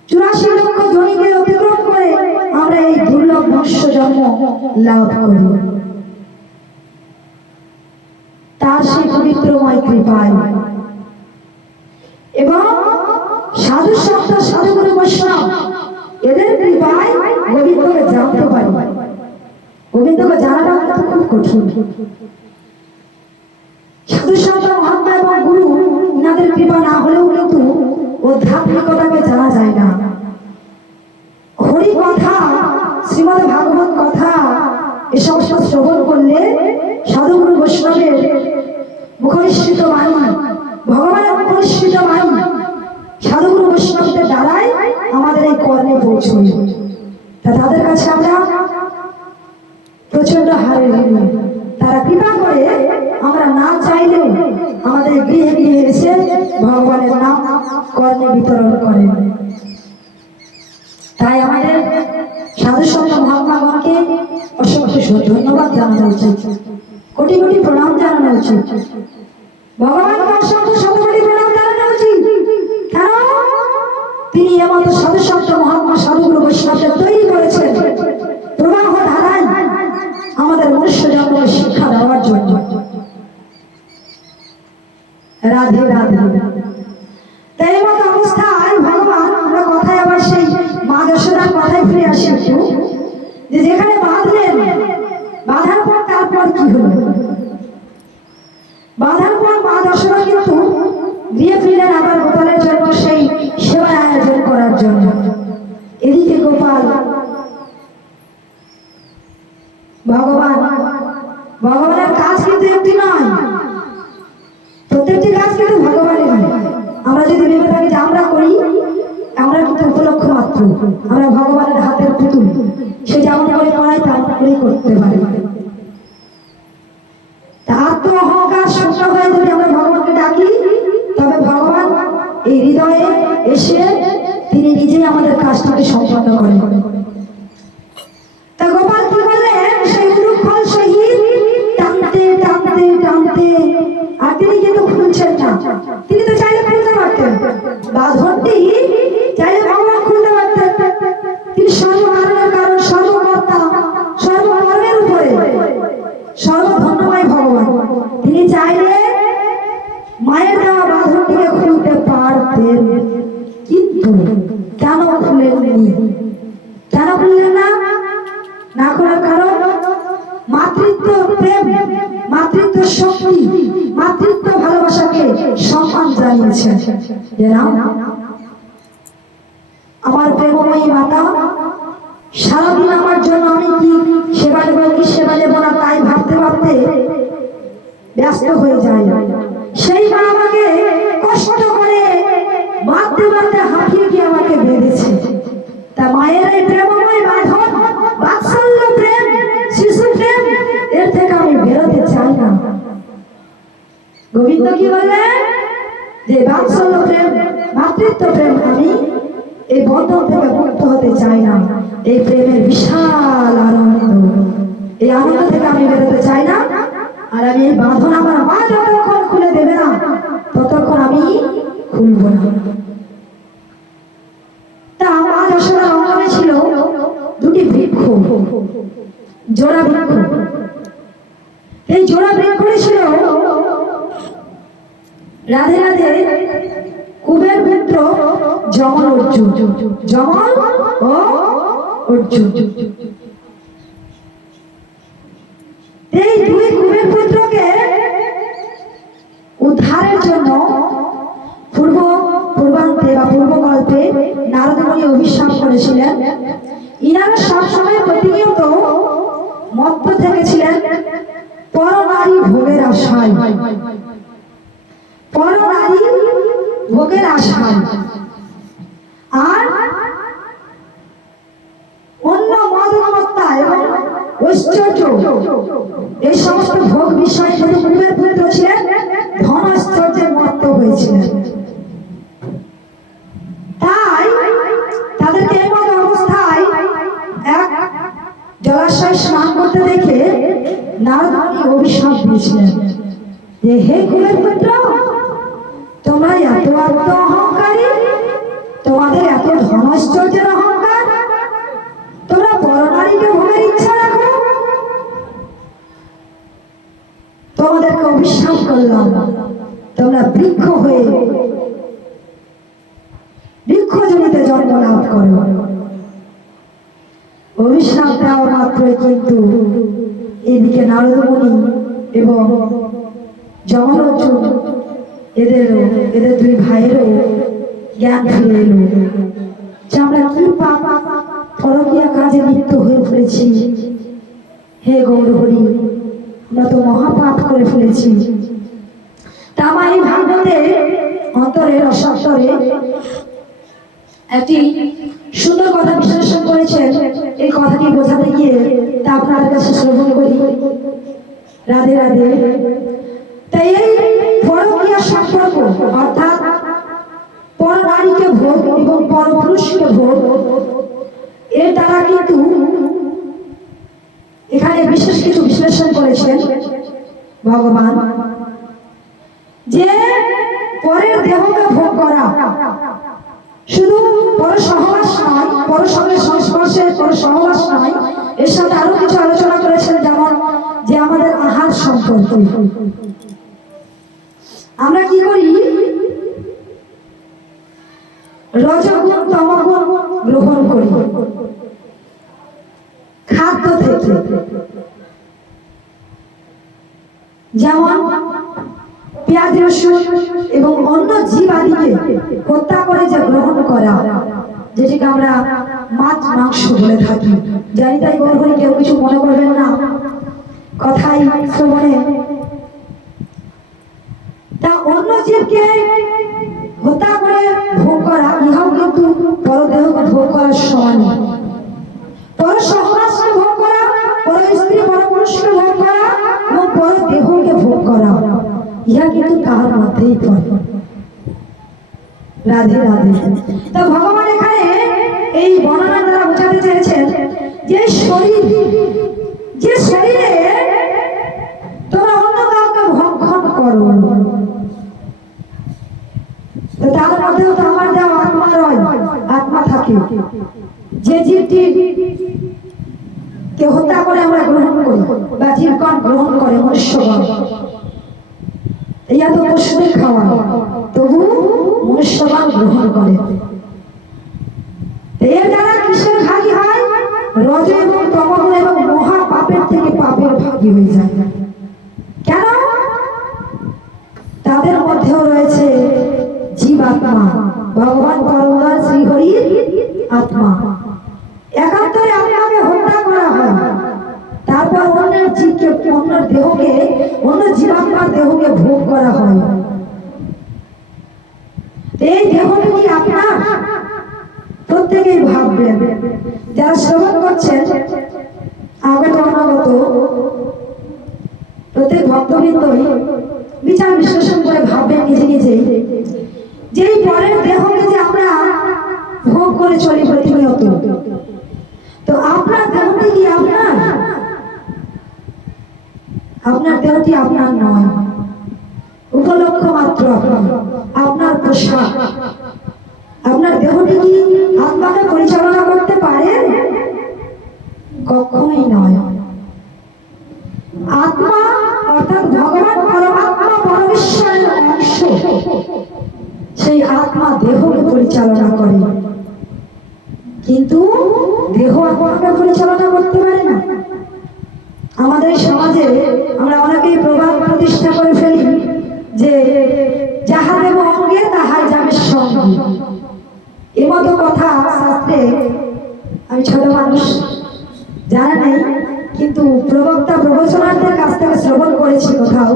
84 লক্ষ জনিকে অতিক্রম করে আমরা এই দুর্লভ মনুষ্য জন্ম লাভ করি। তার সেই পবিত্রময় কৃপায় এবং সাধু সন্ত সাধুগুরু বৈষ্ণব এদের কৃপায় গোবিন্দকে জানতে পারি। গোবিন্দকে জানাটা কিন্তু খুব কঠিন। সাধু সন্ত মহাত্মা এবং গুরু ইনাদের কৃপা না হলেও কিন্তু আধ্যাত্মিকতাকে জানা যায় না। হরি কথা, শ্রীমদ ভাগবত কথা এ সমস্ত শ্রবণ করলে সাধুগুরু বৈষ্ণবের মুখনিসৃত বাণী, ভগবানের মুখনিসৃত বাণী সাধুগুরু বৈষ্ণবদের দ্বারাই আমাদের এই কর্ণে পৌঁছয়। তা তাদের কাছে আমরা প্রচন্ড হারে ঋণী। তারা কৃপা করে আমরা না চাইলেও আমাদের গৃহে গৃহে এসে ভগবানের নাম কর্ণে বিতরণ করেন। তাই আমাদের সাধু সন্ত মহাত্মাগণকে অসংখ্য ধন্যবাদ জানানো উচিত, কোটি কোটি প্রণাম জানানো উচিত। ভগবানকে অসংখ্য শতকোটি প্রণাম জানানো উচিত। কেন? তিনি এমন সাধু সন্ত মহাত্মা সাধুগুরু বৈষ্ণবদের তৈরি করেছেন প্রবাহ ধারায় আমাদের মনুষ্য জন্মকে শিক্ষা দেওয়ার জন্য। রাধে রাধে। তাই মত অবস্থায় ভগবান, আমরা কথায় আবার সেই মা যশোদার কথায় ফিরে আসি একটু, যে যেখানে বাঁধলেন, বাঁধার পর তারপর কি হলো? বাঁধার পর মা যশোদা কিন্তু গিয়ে ফিরলেন আবার গোপালের জন্য সেই সেবার আয়োজন করার জন্য। এদিকে গোপাল ভগবানের কাজ কিন্তু একটি নয়, প্রত্যেকটি কাজ কিন্তু ভগবানের নয়। আমরা যদি ভেবে থাকি যে আমরা করি, আমরা কিন্তু উপলক্ষ মাত্র, আমরা ভগবানের হাতের পুতুল, সে যেমন করে পড়ায় তেমন করেই করতে পারে। আত্ম অহংকার শূন্য হয়ে যদি আমরা ভগবানকে ডাকি, তবে ভগবান এই হৃদয়ে এসে তিনি নিজেই আমাদের কাজটাকে সম্পন্ন করেন। তা গোপাল কি করলেন? সেই উলুখল শহীদ টানতে টানতে টানতে, আর তিনি কিন্তু খুলছেন না। তিনি তো চাইলে খুলতে পারতেন, বাঁধনটি চাইলে ভগবান খুলতে পারতেন। তিনি সর্বকারণের কারণ, সর্বকর্তা, সর্বকর্মের উপরে সর্বধন্যময় ভগবান। তিনি চাইলে মায়ের দেওয়া বাঁধনটিকে খুলতে পারতেন, কিন্তু কেন খুলেননি? কেন খুললেন না? না করার কারণ মাতৃত্ব প্রেম, মাতৃত্ব শক্তি, মাতৃত্ব ভালোবাসাকে সম্মান জানিয়েছেন। যে না, আমার প্রেমময়ী মাতা সারাদিন আমার জন্য আমি কি সেবা দেব কি সেবা দেব না তাই ভাবতে ভাবতে ব্যস্ত হয়ে যায়। সেই মা আমাকে কষ্ট করে বাঁধতে বাঁধতে হাঁপিয়ে গিয়ে আমাকে বেঁধেছে। তা মায়ের এই প্রেমময় বাঁধন, বাৎসল্য প্রেম, শিশু প্রেম, এর থেকে আমি বেরোতে চাই না। গোবিন্দ কি বললেন? যে বাৎসল্য প্রেম, মাতৃত্ব প্রেম, আমি এই বন্ধন থেকে মুক্ত হতে চাই না। এই প্রেমের বিশাল আনন্দ, এই আনন্দ থেকে আমি বেরোতে চাই না। আর আমি এই বাঁধন আমার মা যতক্ষণ খুলে দেবে না, ততক্ষণ আমি খুলব না। তা মা যশোদার অঙ্গনে ছিল দুটি বৃক্ষ, জোড়া বৃক্ষ। এই জোড়া বৃক্ষটি ছিল রাধে রাধে কুবের পুত্র যমল অর্জুন, যমল ও অর্জুন। এই দুই কুবের পুত্রকে উদ্ধারের জন্য পূর্বান্তে বা পূর্বকল্পে নারদ মুনি অভিশাপ করেছিলেন। ইনারা সবসময় তিনিও তো মত্ত থেকেছিলেন পরনারী ভোগের আশায়, পরনারী ভোগের আশায়। আর অন্য মদমত্তা এবং ঐশ্বর্য এই সমস্ত ভোগ বিষয় যদি পূর্বের পুত্র ছিলেন ধন ঐশ্বর্যের মত্ত হয়েছিলেন। তাই তাদেরকে এই মতো অবস্থায় এক জলাশয় স্নান করতে দেখে নারদ মুনি অভিশাপ দিয়েছিলেন যে হে কুলের পুত্র, তোমরা এত আত্ম অহংকারী, তোমাদের এত ধন ঐশ্বর্যের অহংকার, তোমরা পরনারীকে ভোগের ইচ্ছা রাখো, তোমাদেরকে অভিশাপ করলাম তোমরা বৃক্ষ হয়ে বৃক্ষ জমিতে জন্ম লাভ করো। অভিশাপ দেওয়া মাত্রই কিন্তু এদিকে নারদ মুনি এবং যমলোচন এদের দুই ভাইয়েরও জ্ঞান ফিরে এলো যে আমরা কি পাপ পরকীয়া কাজে লিপ্ত হয়ে পড়েছি। হে গৌরহরি, আমরা তো মহাপাপ করে ফেলেছি। তা আমার এই ভাগবতে অন্তরে রসান্তরে একটি সুন্দর কথা বিশ্লেষণ করেছেন। এই কথাটি বোঝাতে গিয়ে তা আপনার কাছে শ্রবণ করি। রাধে রাধে। তাই এই পরকীয়া সম্পর্ক অর্থাৎ পরনারীকে ভোগ এবং পরপুরুষকে ভোগ, এর দ্বারা কিন্তু এখানে বিশেষ কিছু বিশ্লেষণ করেছেন ভগবান, যে পরের দেহকে ভোগ করা শুধু পর সহবাস নয়, পর সঙ্গে সংস্পর্শে পর সহবাস নয়, এর সাথে আরো কিছু আলোচনা করেছেন, যেমন যে আমাদের আহার সম্পর্কে আমরা কি করি, রজগুণ তমগুণ গ্রহণ করি খাদ্য থেকে। যেমন পেঁয়াজ রসুন এবং অন্য জীবাদিকে হত্যা করে যে গ্রহণ করা, যেটিকে আমরা মাছ মাংস বলে থাকি। জানি তাই গৌরহরি কেউ কিছু মনে করবেন না কথাই শ্রবণে। তা অন্য জীবকে হত্যা করে ভোগ করা, ইহাও কিন্তু পরদেহকে ভোগ করার সমান। পর সহবাসকে ভোগ করা, পর স্ত্রী পরপুরুষকে ভোগ করা এবং পর দেহকে ভোগ করা, ইহা কিন্তু তার মধ্যেই পড়ে। রাধে রাধে। তা ভগবান এখানে এই বর্ণনা দ্বারা বোঝাতে চেয়েছেন যে শরীর, যে শরীরে তোমরা অন্য কাউকে ভক্ষণ করো, তার মধ্যেও তো আমার দেওয়া আত্মা রয়, আত্মা থাকে। যে জীবটি কে হত্যা করে আমরা গ্রহণ করি বা জীবগণ গ্রহণ করে মনুষ্যগণ, ইয়া তো পশুদের খাওয়া, তবু মনুষ্যগণ গ্রহণ করে। এর দ্বারা কিসের ভাগী হয়? রজ এবং তমগুণ এবং মহা পাপের থেকে পাপের ভাগী হয়ে যায়। কেন? তাদের মধ্যেও রয়েছে জীবাত্মা, ভগবান পরমদয়াল শ্রীহরির আত্মা। একান্তরে আত্মাকে হত্যা করা হয়, তারপর অন্যের জীবকে, অন্যের দেহকে, অন্য জীবাত্মার দেহকে ভোগ করা হয়। এই দেহটি কি আপনার? প্রত্যেকেই ভাববেন, যারা শ্রবণ করছেন আগত অনাগত প্রত্যেক ভক্তবৃন্দই বিচার বিশ্লেষণ করে ভাববেন নিজে নিজেই, যে পরের দেহকে যে আমরা ভোগ করে চলি প্রতিনিয়ত, তো আপনার দেহটি কি আপনার? আপনার দেহটি আপনার নয়, উপলক্ষ মাত্র আপনার পোশাক। আপনার দেহটি কি আত্মাকে পরিচালনা করতে পারে? কখনোই নয়। আত্মা অর্থাৎ ভগবান পরমাত্মা পরমেশ্বরের অংশ, সেই আত্মা দেহকে পরিচালনা করে, কিন্তু দেহ আত্মাকে পরিচালনা করতে পারে না। আমাদের সমাজে আমরা অনেকেই প্রবাদ প্রতিষ্ঠা করে ফেলি যে যাহা দেব অঙ্গে তাহাই যাবে সঙ্গে। এমতো কথা শাস্ত্রে, আমি ছোট মানুষ, যা শ্রবণ করেছি কোথাও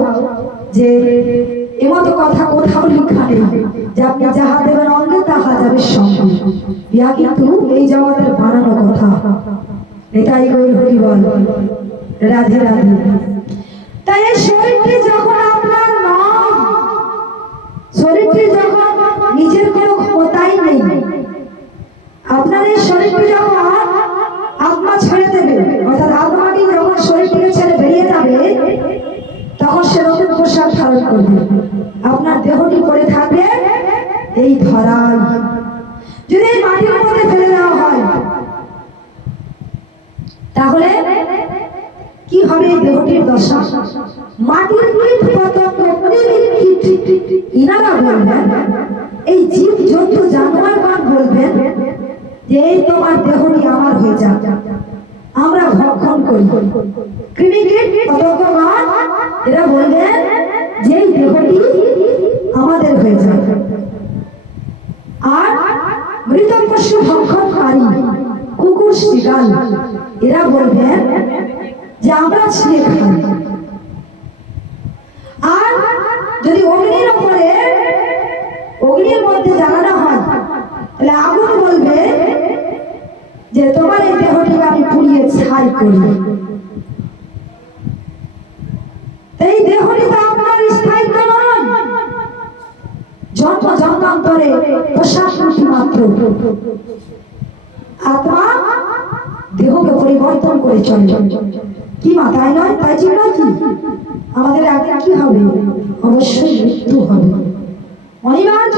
যে এমতো কথা কোথাও লেখা নেই যে আপনি যাহা দেবেন অঙ্গে তাহা যাবে সঙ্গে। ইহা কিন্তু এই জগতের বানানো কথা। এটাই গৌর হরি বল, রাধে রাধে। তাই এই শরীরটি যখন আপনার নয়, শরীরটি যখন নিজের কোনো ক্ষমতাই নেই, আপনার এই শরীরটি যখন আত্মা ছেড়ে দেবে, অর্থাৎ আত্মাটি যখন শরীরটিকে ছেড়ে বেরিয়ে যাবে, তখন সে নতুন পোশাক ধারণ করবে। আপনার দেহটি পড়ে থাকবে এই ধরায়। যদি এই মাটির মধ্যে ফেলে দেওয়া হয় তাহলে কি হবে এই দেহটির দশা? মাটির কীট পতঙ্গ ইনারা বলবেন, এই জীব জন্তু জানোয়ারগণ বলবেন যে এই তোমার দেহটি আমার হয়ে যাক, আমরা ভক্ষণ করি। কৃমিকীট পতঙ্গগণ এরা বলবেন যে এই দেহটি আমাদের হয়ে যায়। আর মৃত পশু ভক্ষণকারী কুকুর শিকাল এরা বলবেন যে আমরা ছিঁড়ে খাই। আর যদি অগ্নির উপরে অগ্নির মধ্যে জ্বালানো হয় তাহলে আগুন বলবে যে তোমার এই দেহটিকে আমি পুড়িয়ে ছাই করি। এই দেহটি তো আপনার স্থায়িত্ব নয়, জন্ম জন্মান্তরে পোশাক মাত্র। আত্মা দেহকে পরিবর্তন করে চলে। কি মা তাই নয়? তাই ঠিক নয় কি? আমাদের আগে কি হবে? অবশ্যই মৃত্যু হবে, অনিবার্য।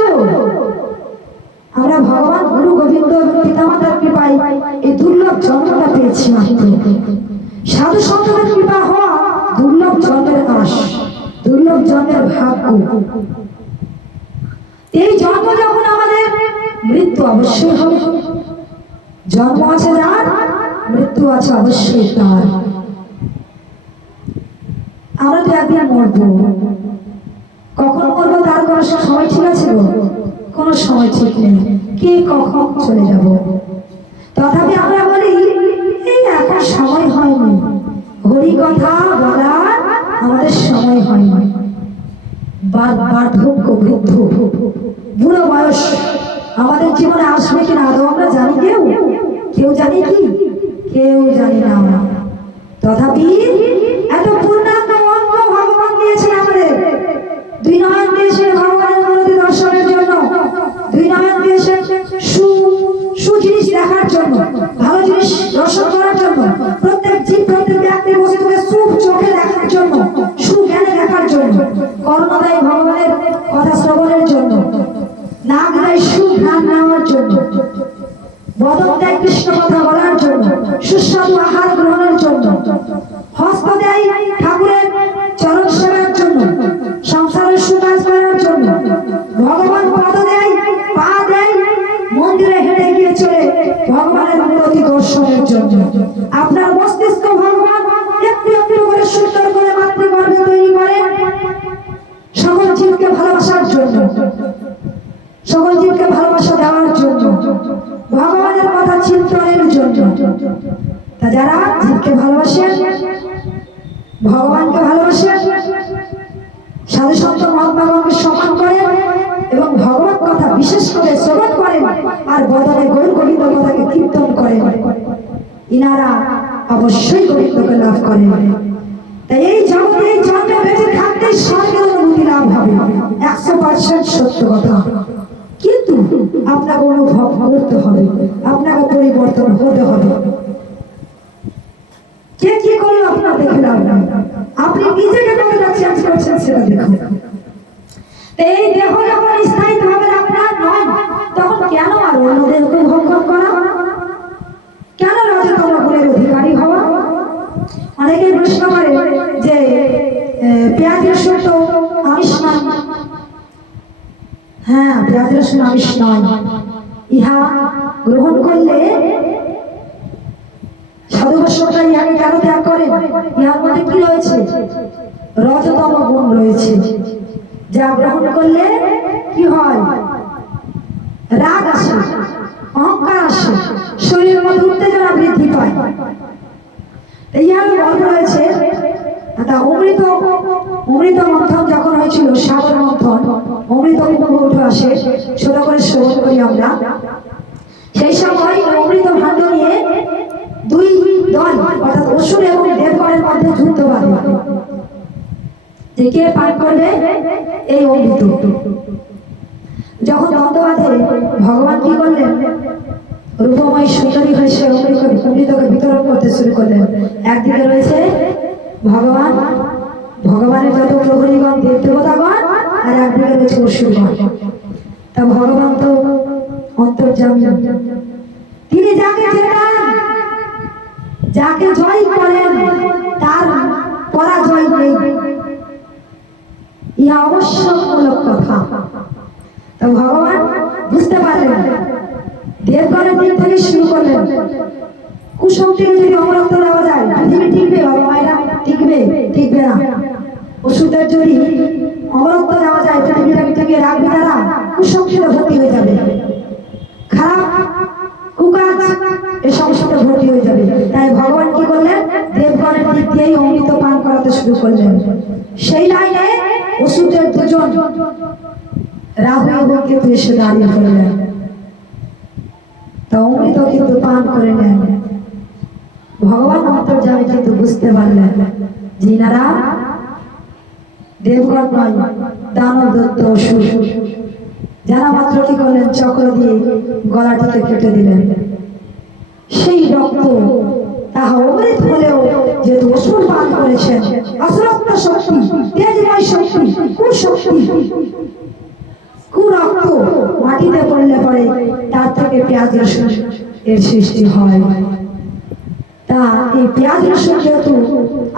আমরা ভগবান গুরু গোবিন্দ পিতামাতার কৃপায় এই দুর্লভ জন্মটা পেয়েছি মাত্র। সাধু সন্তদের কৃপা হওয়া দুর্লভ জন্মের আশ, দুর্লভ জন্মের ভাগ্য। এই জন্ম যখন আমাদের, মৃত্যু অবশ্যই হবে। জন্ম আছে যার, মৃত্যু আছে অবশ্যই তার। আমরা তো একদিন মরবো, কখন মরবো তার কোনো সময় ঠিক আছে? কোনো সময় ঠিক নেই, কে কখন চলে যাব। তথাপি আমরা বলি এই এখন সময় হয়নি, হরি কথা বলার আমাদের সময় হয়নি। বার্ধক্য, বৃদ্ধ, বুড়ো বয়স আমাদের জীবনে আসবে কিনা আদৌ আমরা জানি? কেউ জানি কি? কেউ জানি না। তথাপি এত পূর্ণাঙ্গ অঙ্গ ভগবান দিয়েছেন আমাদের। দুই নয়ন দিয়েছেন ভগবানের মূর্তি দর্শনের জন্য, দুই নয়ন দিয়েছেন সুজিনিস দেখার জন্য, ভালো জিনিস দর্শন করার জন্য, প্রত্যেক জীব প্রত্যেক ব্যক্তি বস্তুকে সুখ চোখে দেখার জন্য, সুজ্ঞানে দেখার জন্য, কর্ণ দেয় ভগবানের কথা শ্রবণের জন্য, নাক দেয় সুঘ্রাণ নেওয়ার জন্য, বদন দেয় কৃষ্ণ কথা বলার জন্য, সুস্বাদু আহার গ্রহণের জন্য, হস্ত দেয় ঠাকুরের চরণ সেবার জন্য, সংসারের সুকাজ করার জন্য, ভগবান পদ দেয়, পা দেয়, মন্দিরে হেঁটে গিয়ে চলে ভগবানের মূর্তি দর্শনের জন্য। আপনার মস্তিষ্ক ভগবান একটু একটু করে সুন্দর করে মাতৃগর্ভে তৈরি করে সকল জীবকে ভালোবাসার জন্য, সকল জীবকে ভালোবাসা দেওয়ার জন্য, ভগবানের কথা চিন্তনের জন্য। তা যারা জীবকে ভালোবাসেন, ভগবানকে ভালোবাসেন, সাধু সন্ত মহাত্মাগণকে সম্মান করেন এবং ভগবত কথা বিশেষ করে শ্রবণ করেন আর বদলে গৌর গোবিন্দ কথাকে কীর্তন করেন, ইনারা অবশ্যই গোবিন্দকে লাভ করেন। তাই এই জগতে এই জন্মে বেঁচে থাকতেই স্বর্গের অনুভূতি লাভ হবে, 100% সত্য কথা। কিন্তু আপনাকে অনুভব করতে হবে, আপনাকে পরিবর্তন হতে হবে। কে কি করলো আপনার দেখে লাভ নাই, আপনি নিজেকে কতটা চেঞ্জ করছেন সেটা দেখুন। এই দেহ যখন স্থায়ীভাবে আপনার নয়, তখন কেন আর অন্য দেহকে ভক্ষণ করা? কেন রজতম গুণের অধিকারী হওয়া? অনেকে প্রশ্ন করে যে পেঁয়াজ রসুন তো আমিষ নয়। হ্যাঁ, পেঁয়াজ রসুন আমিষ নয়, ইহা গ্রহণ করলে সাধু বৈষ্ণবরা ইহাকে কেন ত্যাগ করে? ইহার মধ্যে কি রয়েছে? রজতম গুণ রয়েছে, যা গ্রহণ করলে কি হয়? রাগ আসে, অহংকার আসে, শরীরের মধ্যে উত্তেজনা বৃদ্ধি পায়। ইহার গল্প রয়েছে তা অমৃত অমৃত মন্থন যখন হয়েছিল, সাগর মন্থন, অমৃত উঠে আসে, ছোট করে শ্রবণ করি আমরা। সেই সময় অমৃত ভাণ্ড নিয়ে দুই দল অর্থাৎ অসুর এবং দেবগণের মধ্যে যুদ্ধ বাঁধে যে কে পান করবে এই অমৃত। যখন দ্বন্দ্ব বাঁধে, ভগবান কি করলেন? রূপময় সুন্দরী হয়ে সে অমৃতকে বিতরণ করতে শুরু করলেন। একদিকে রয়েছে ভগবান, ভগবানের যত প্রহরীগণ দেবতাগণ, আর একদিকে রয়েছে অসুরগণ। তা ভগবান তো অন্তর্যামী, তিনি যাকে জেতান, যাকে জয় করেন, তার পরাজয় নেই, ইহা অবশ্যমূলক কথা। তো ভগবান বুঝতে পারলেন, দেবগণের দিক থেকে শুরু করলেন, কুশক্তিকে যদি অমরত্ব দেওয়া যায় পৃথিবী টিকবে, বাবা মায়েরা টিকবে? টিকবে না। ওষুধের যদি অমরত্ব দেওয়া যায় পৃথিবীটাকে টিকিয়ে রাখবে তারা? কুশক্তিতে ভর্তি হয়ে যাবে, খারাপ কুকাজ এ সমস্যাতে ভর্তি হয়ে যাবে। তাই ভগবান কি করলেন? দেবগণের দিক দিয়েই অমৃত পান করাতে শুরু করলেন। সেই লাইনে ওষুধের দুজন রাহু এবং কেতু এসে দাঁড়িয়ে পড়লেন। তা অমৃত কিন্তু পান করে নেন। ভগবান অন্তর্যামী কিন্তু বুঝতে পারলেন যে ইনারা দেবগণ নয়, দানব দত্ত অসুর। যারা মাত্র কি করলেন? চক্র দিয়ে গলাটিকে কেটে দিলেন। সেই রক্ত তাহা অমৃত হলেও যেহেতু অসুর পান করেছেন, অসুরত্ব শক্তি, তেজময় শক্তি, কুশক্তি, কুরক্ত মাটিতে পড়লে পরে তার থেকে পেঁয়াজ রসুন এর সৃষ্টি হয়। তা এই পেঁয়াজ রসুন যেহেতু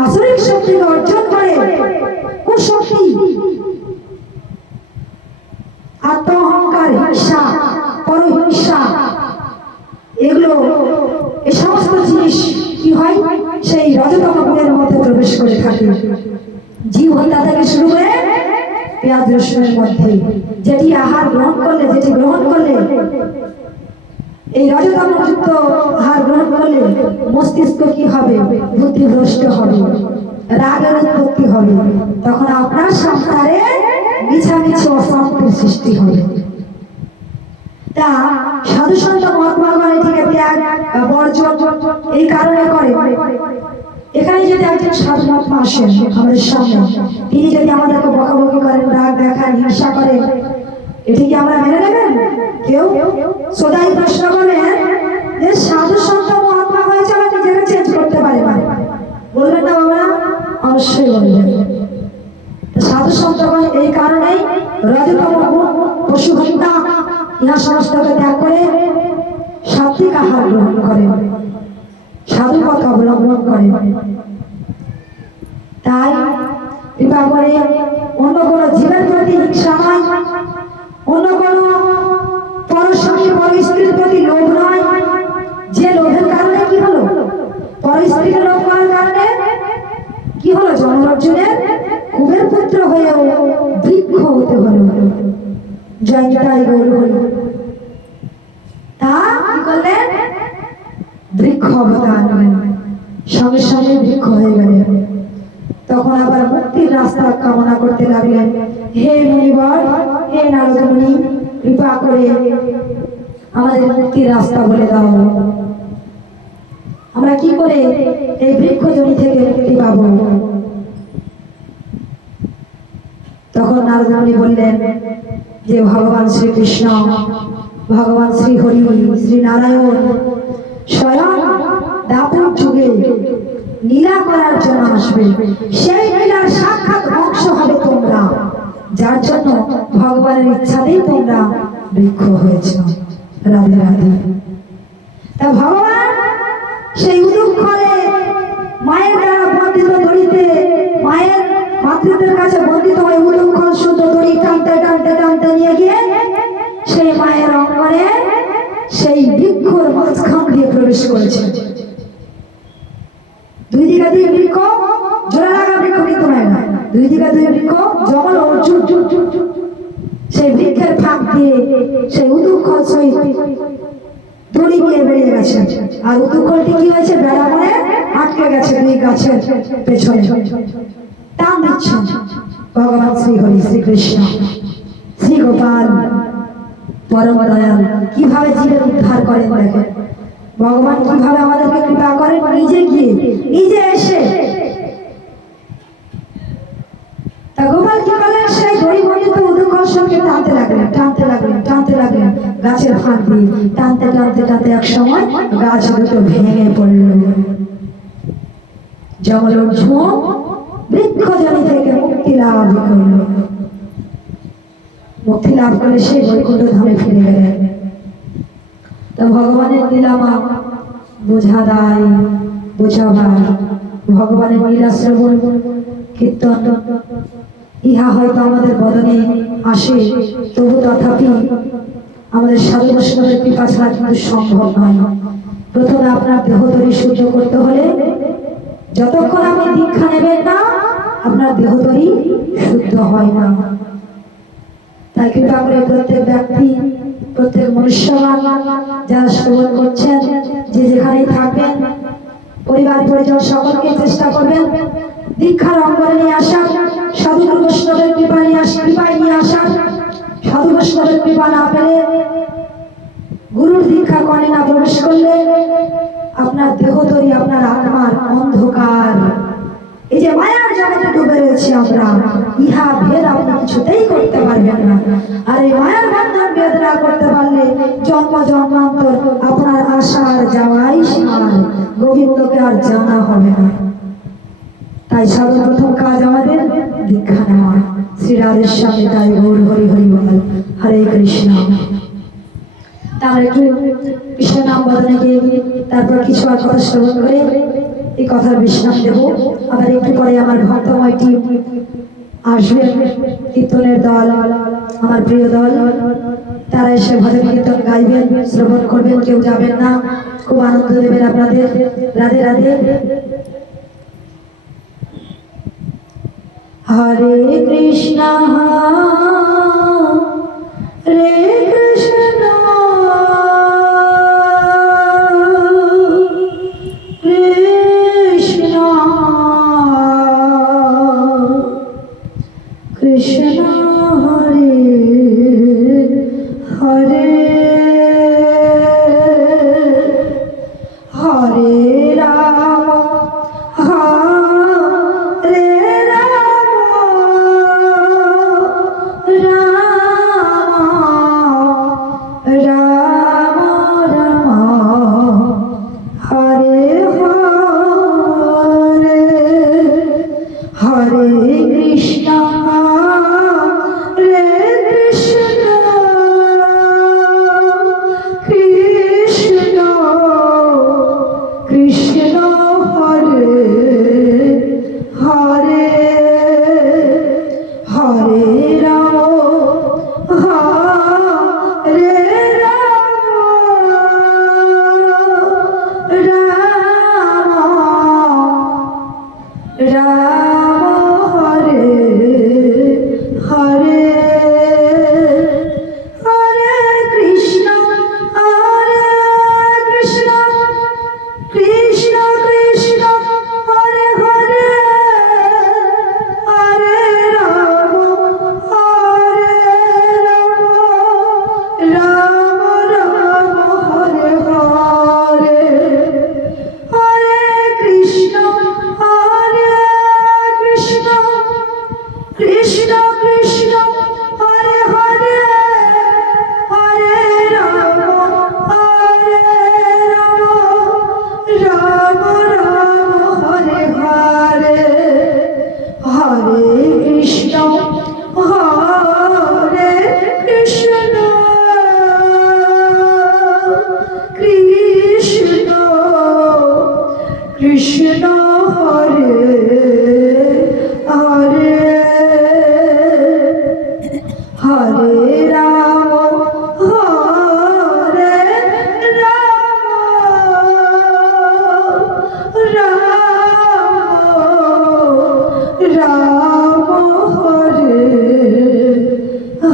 আসরিক শক্তিকে অর্জন করে, কুশক্তি, আত্মঅহংকার, হিংসা, পরহিংসা, এগুলো এই সমস্ত জিনিস কি হয়? সেই রজতম গুণের মধ্যে প্রবেশ করে থাকে। জীব হত্যা থেকে শুরু করে পেঁয়াজ রসুনের মধ্যে যেটি আহার গ্রহণ করলে, যেটি গ্রহণ করলে, এই রজতমযুক্ত আহার গ্রহণ করলে মস্তিষ্ক কি হবে? বুদ্ধিভ্রষ্ট হবে, রাগের উৎপত্তি হবে, তখন আপনার সংসারে মিছামিছি অশান্তির সৃষ্টি হবে। তা সাধু সন্ত মহাত্মাগণ এটিকে ত্যাগ বর্জন এই কারণে করে। এখানে যদি একজন সাধু মহাত্মা আসেন আমাদের সামনে, তিনি যদি আমাদেরকে বকাবকি করেন, রাগ দেখান, হিংসা করেন, এটি কি আমরা মেনে নেবেন? কেউ সদাই প্রশ্ন করবেন যে সাধু সন্ত মহাত্মা হয়েছে আবার নিজেকে চেঞ্জ করতে পারে না, বলবেন না বাবা? অবশ্যই বলবেন। সাধু সন্তগণ এই কারণেই রজতম গুণ, পশু হত্যা, ইহা সমস্তকে ত্যাগ করে সাত্বিক আহার গ্রহণ করেন, সাধু পথ অবলম্বন করেন। তাই কৃপা করে অন্য কোনো জীবের প্রতি হিংসা নয়, অন্য কোনো পরস্বামী পর স্ত্রীর প্রতি লোভ নয়। যে লোভের কারণে কি হলো? পর স্ত্রীকে লোভ করার কারণে কি হলো? জনরজ্জুনের কুবের পুত্র হয়েও বৃক্ষ হতে হলো। জয়তাই গৌর হল। তা কি করলেন? বৃক্ষ অবতার নিলেন, সঙ্গে সঙ্গে বৃক্ষ হয়ে গেলেন। তখন আবার মুক্তির রাস্তা কামনা করতে লাগলেন। হে মুনিবর, হে নারদ মুনি, কৃপা করে আমাদের মুক্তির রাস্তা বলে দাও। আমরা কি করে এই বৃক্ষজনি থেকে মুক্তি পাব? তখন নারদ মুনি বললেন যে ভগবান শ্রীকৃষ্ণ, ভগবান শ্রী হরি, শ্রী নারায়ণ স্বয়ং দাপর যুগে লীলা করার জন্য আসবে। সেই লীলার সাক্ষাৎ অংশ হবে তোমরা, যার জন্য ভগবানের ইচ্ছাতেই তোমরা বৃক্ষ হয়েছ। রাধে রাধে। তা ভগবান সেই উদুক্ষরে মায়ের দ্বারা বন্ধিত দড়িতে, মায়ের মাতৃত্বের কাছে বন্ধিত হয়ে উদুক্ষণ শুদ্ধ দড়ি টানতে টানতে টানতে নিয়ে গিয়ে সেই মায়ের অঙ্গনে সেই বৃক্ষর মাঝখান দিয়ে প্রবেশ করেছে। দুই দিকে দুই বৃক্ষ, জোড়া লাগা বৃক্ষ কিন্তু হয় না, দুই দিকে দুই বৃক্ষ, জমল অর্জুন সেই বৃক্ষের ফাঁক দিয়ে সেই উদুক্ষণ সহিত দড়ি দিয়ে বেরিয়ে গেছে। আর উদুক্ষণটি কি হয়েছে? বেড়া করে আটকে গেছে দুই গাছের পেছনে, টান দিচ্ছেন ভগবান শ্রী হরি শ্রীকৃষ্ণ শ্রী গোপাল পরম দয়াল কিভাবে জীবের উদ্ধার করেন দেখেন। ভগবান কিভাবে আমাদেরকে কৃপা করেন, নিজে গিয়ে নিজে এসে। তা গোপাল কি করলেন, সেই দড়ি বন্ধিত উদকর্ষণকে টানতে লাগলেন, টানতে লাগলেন, টানতে লাগলেন গাছের ফাঁক দিয়ে। টানতে টানতে টানতে এক সময় গাছ দুটো ভেঙে পড়ল। জঙ্গলের ঝোঁক বৃক্ষজনি থেকে মুক্তি লাভ করল। মুক্তি লাভ করে সে বৈকুণ্ঠ ধামে ফিরে গেলেন। তো ভগবানের লীলামা বোঝা দায় বোঝাবার, ভগবানের লীলা শ্রবণ কীর্তন ইহা হয়তো আমাদের বদনে আসে, তবু তথাপি আমাদের সাধু বৈষ্ণবের কৃপা ছাড়া কিন্তু সম্ভব নয়। প্রথমে আপনার দেহতরি শুদ্ধ করতে হলে, যতক্ষণ আপনি দীক্ষা নেবেন না আপনার দেহতরি শুদ্ধ হয় না। তাই কৃপা করে প্রত্যেক ব্যক্তি, প্রত্যেক মনুষ্যমান যারা শ্রবণ করছেন, যে যেখানেই থাকবেন, পরিবার পরিজন সকলকে চেষ্টা করবেন দীক্ষার অঙ্গনে নিয়ে আসার, সাধু বৈষ্ণবের কৃপায় নিয়ে আসার। সাধু বৈষ্ণবের কৃপা না পেলে, গুরুর দীক্ষা কর্ণে না প্রবেশ করলে আপনার দেহতরি, আপনার আত্মার অন্ধকার, এই যে মায়ার জগতে ডুবে রয়েছে আমরা, ইহা ভেদ আপনি কিছুতেই করতে পারবেন না। আর এই মায়ার বন্ধন ভেদ না করতে পারলে জন্ম জন্মান্তর আপনার আসার যাওয়াই সার, গোবিন্দকে আর জানা হবে না। তাই সর্বপ্রথম কাজ আমাদের দীক্ষা নেওয়া। শ্রী রাধেশ্যামী তাই গৌর হরি হরি বল, হরে কৃষ্ণ। তার একটু কৃষ্ণ নাম বদনে গিয়ে তারপর কিছু আর কথা শ্রবণ করে এই কথার বিশ্রাম দেব। আবার একটু পরে আমার ভক্তময় টিম আসবেন, কীর্তনের দল, আমার প্রিয় দল, তারা এসে ভজন কীর্তন গাইবেন, শ্রবণ করবেন, কেউ যাবেন না, খুব আনন্দ দেবেন আপনাদের। রাধে রাধে। হরে কৃষ্ণ হরে কৃষ্ণ কৃষ্ণ কৃষ্ণ হরে হরে হরে রাম হরে রাম রাম রাম রাম হরে হরে হরে কৃষ্ণ হরে কৃষ্ণ কৃষ্ণ কৃষ্ণ হরে হরে হরে রাম হরে রাম রাম রাম হরে হরে হরে কৃষ্ণ হরে কৃষ্ণ কৃষ্ণ কৃষ্ণ হরে হরে হরে রাম রাম রাম হরে হরে হরে কৃষ্ণ হরে কৃষ্ণ কৃষ্ণ কৃষ্ণ হরে হরে হরে রাম রাম রাম হরে হরে হরে কৃষ্ণ হরে কৃষ্ণ কৃষ্ণ কৃষ্ণ হরে হরে হরে রাম হরে রাম রাম হরে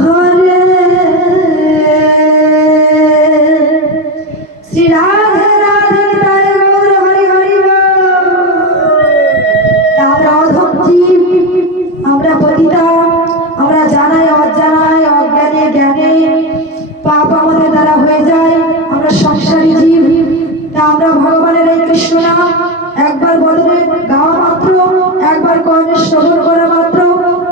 হরে। শ্রী রাধে রাধে তাই গৌর হরি হরি বল। কর্ণে গাওয়া মাত্র, একবার কর্ণে শ্রবণ করা মাত্র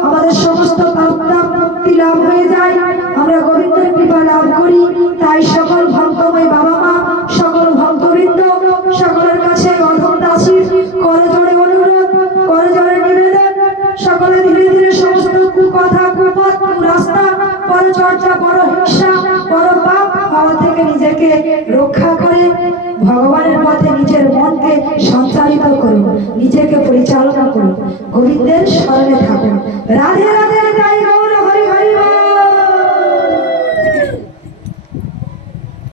আমাদের সমস্ত পাপ মুক্তি লাভ হয়ে যায়, আমরা গোবিন্দের কৃপা লাভ করি। তাই সকল ভক্তময় বাবা মা, সকল ভক্তবৃন্দ, সকলের কাছে অধম দাসীর করজোড়ে অনুরোধ, করজোড়ে নিবেদন, সকলে ধীরে ধীরে সমস্ত কুকথা, কুপথ, রাস্তা, পরচর্চা, পর হিংসা, পর পাপ হওয়া থেকে নিজেকে রক্ষা করে ভগবানের পথে নিজের মনকে সঞ্চালিত করুন, নিজেকে পরিচালনা করুন, গোবিন্দের স্মরণে থাকুন। রাধে রাধে, তাই গৌর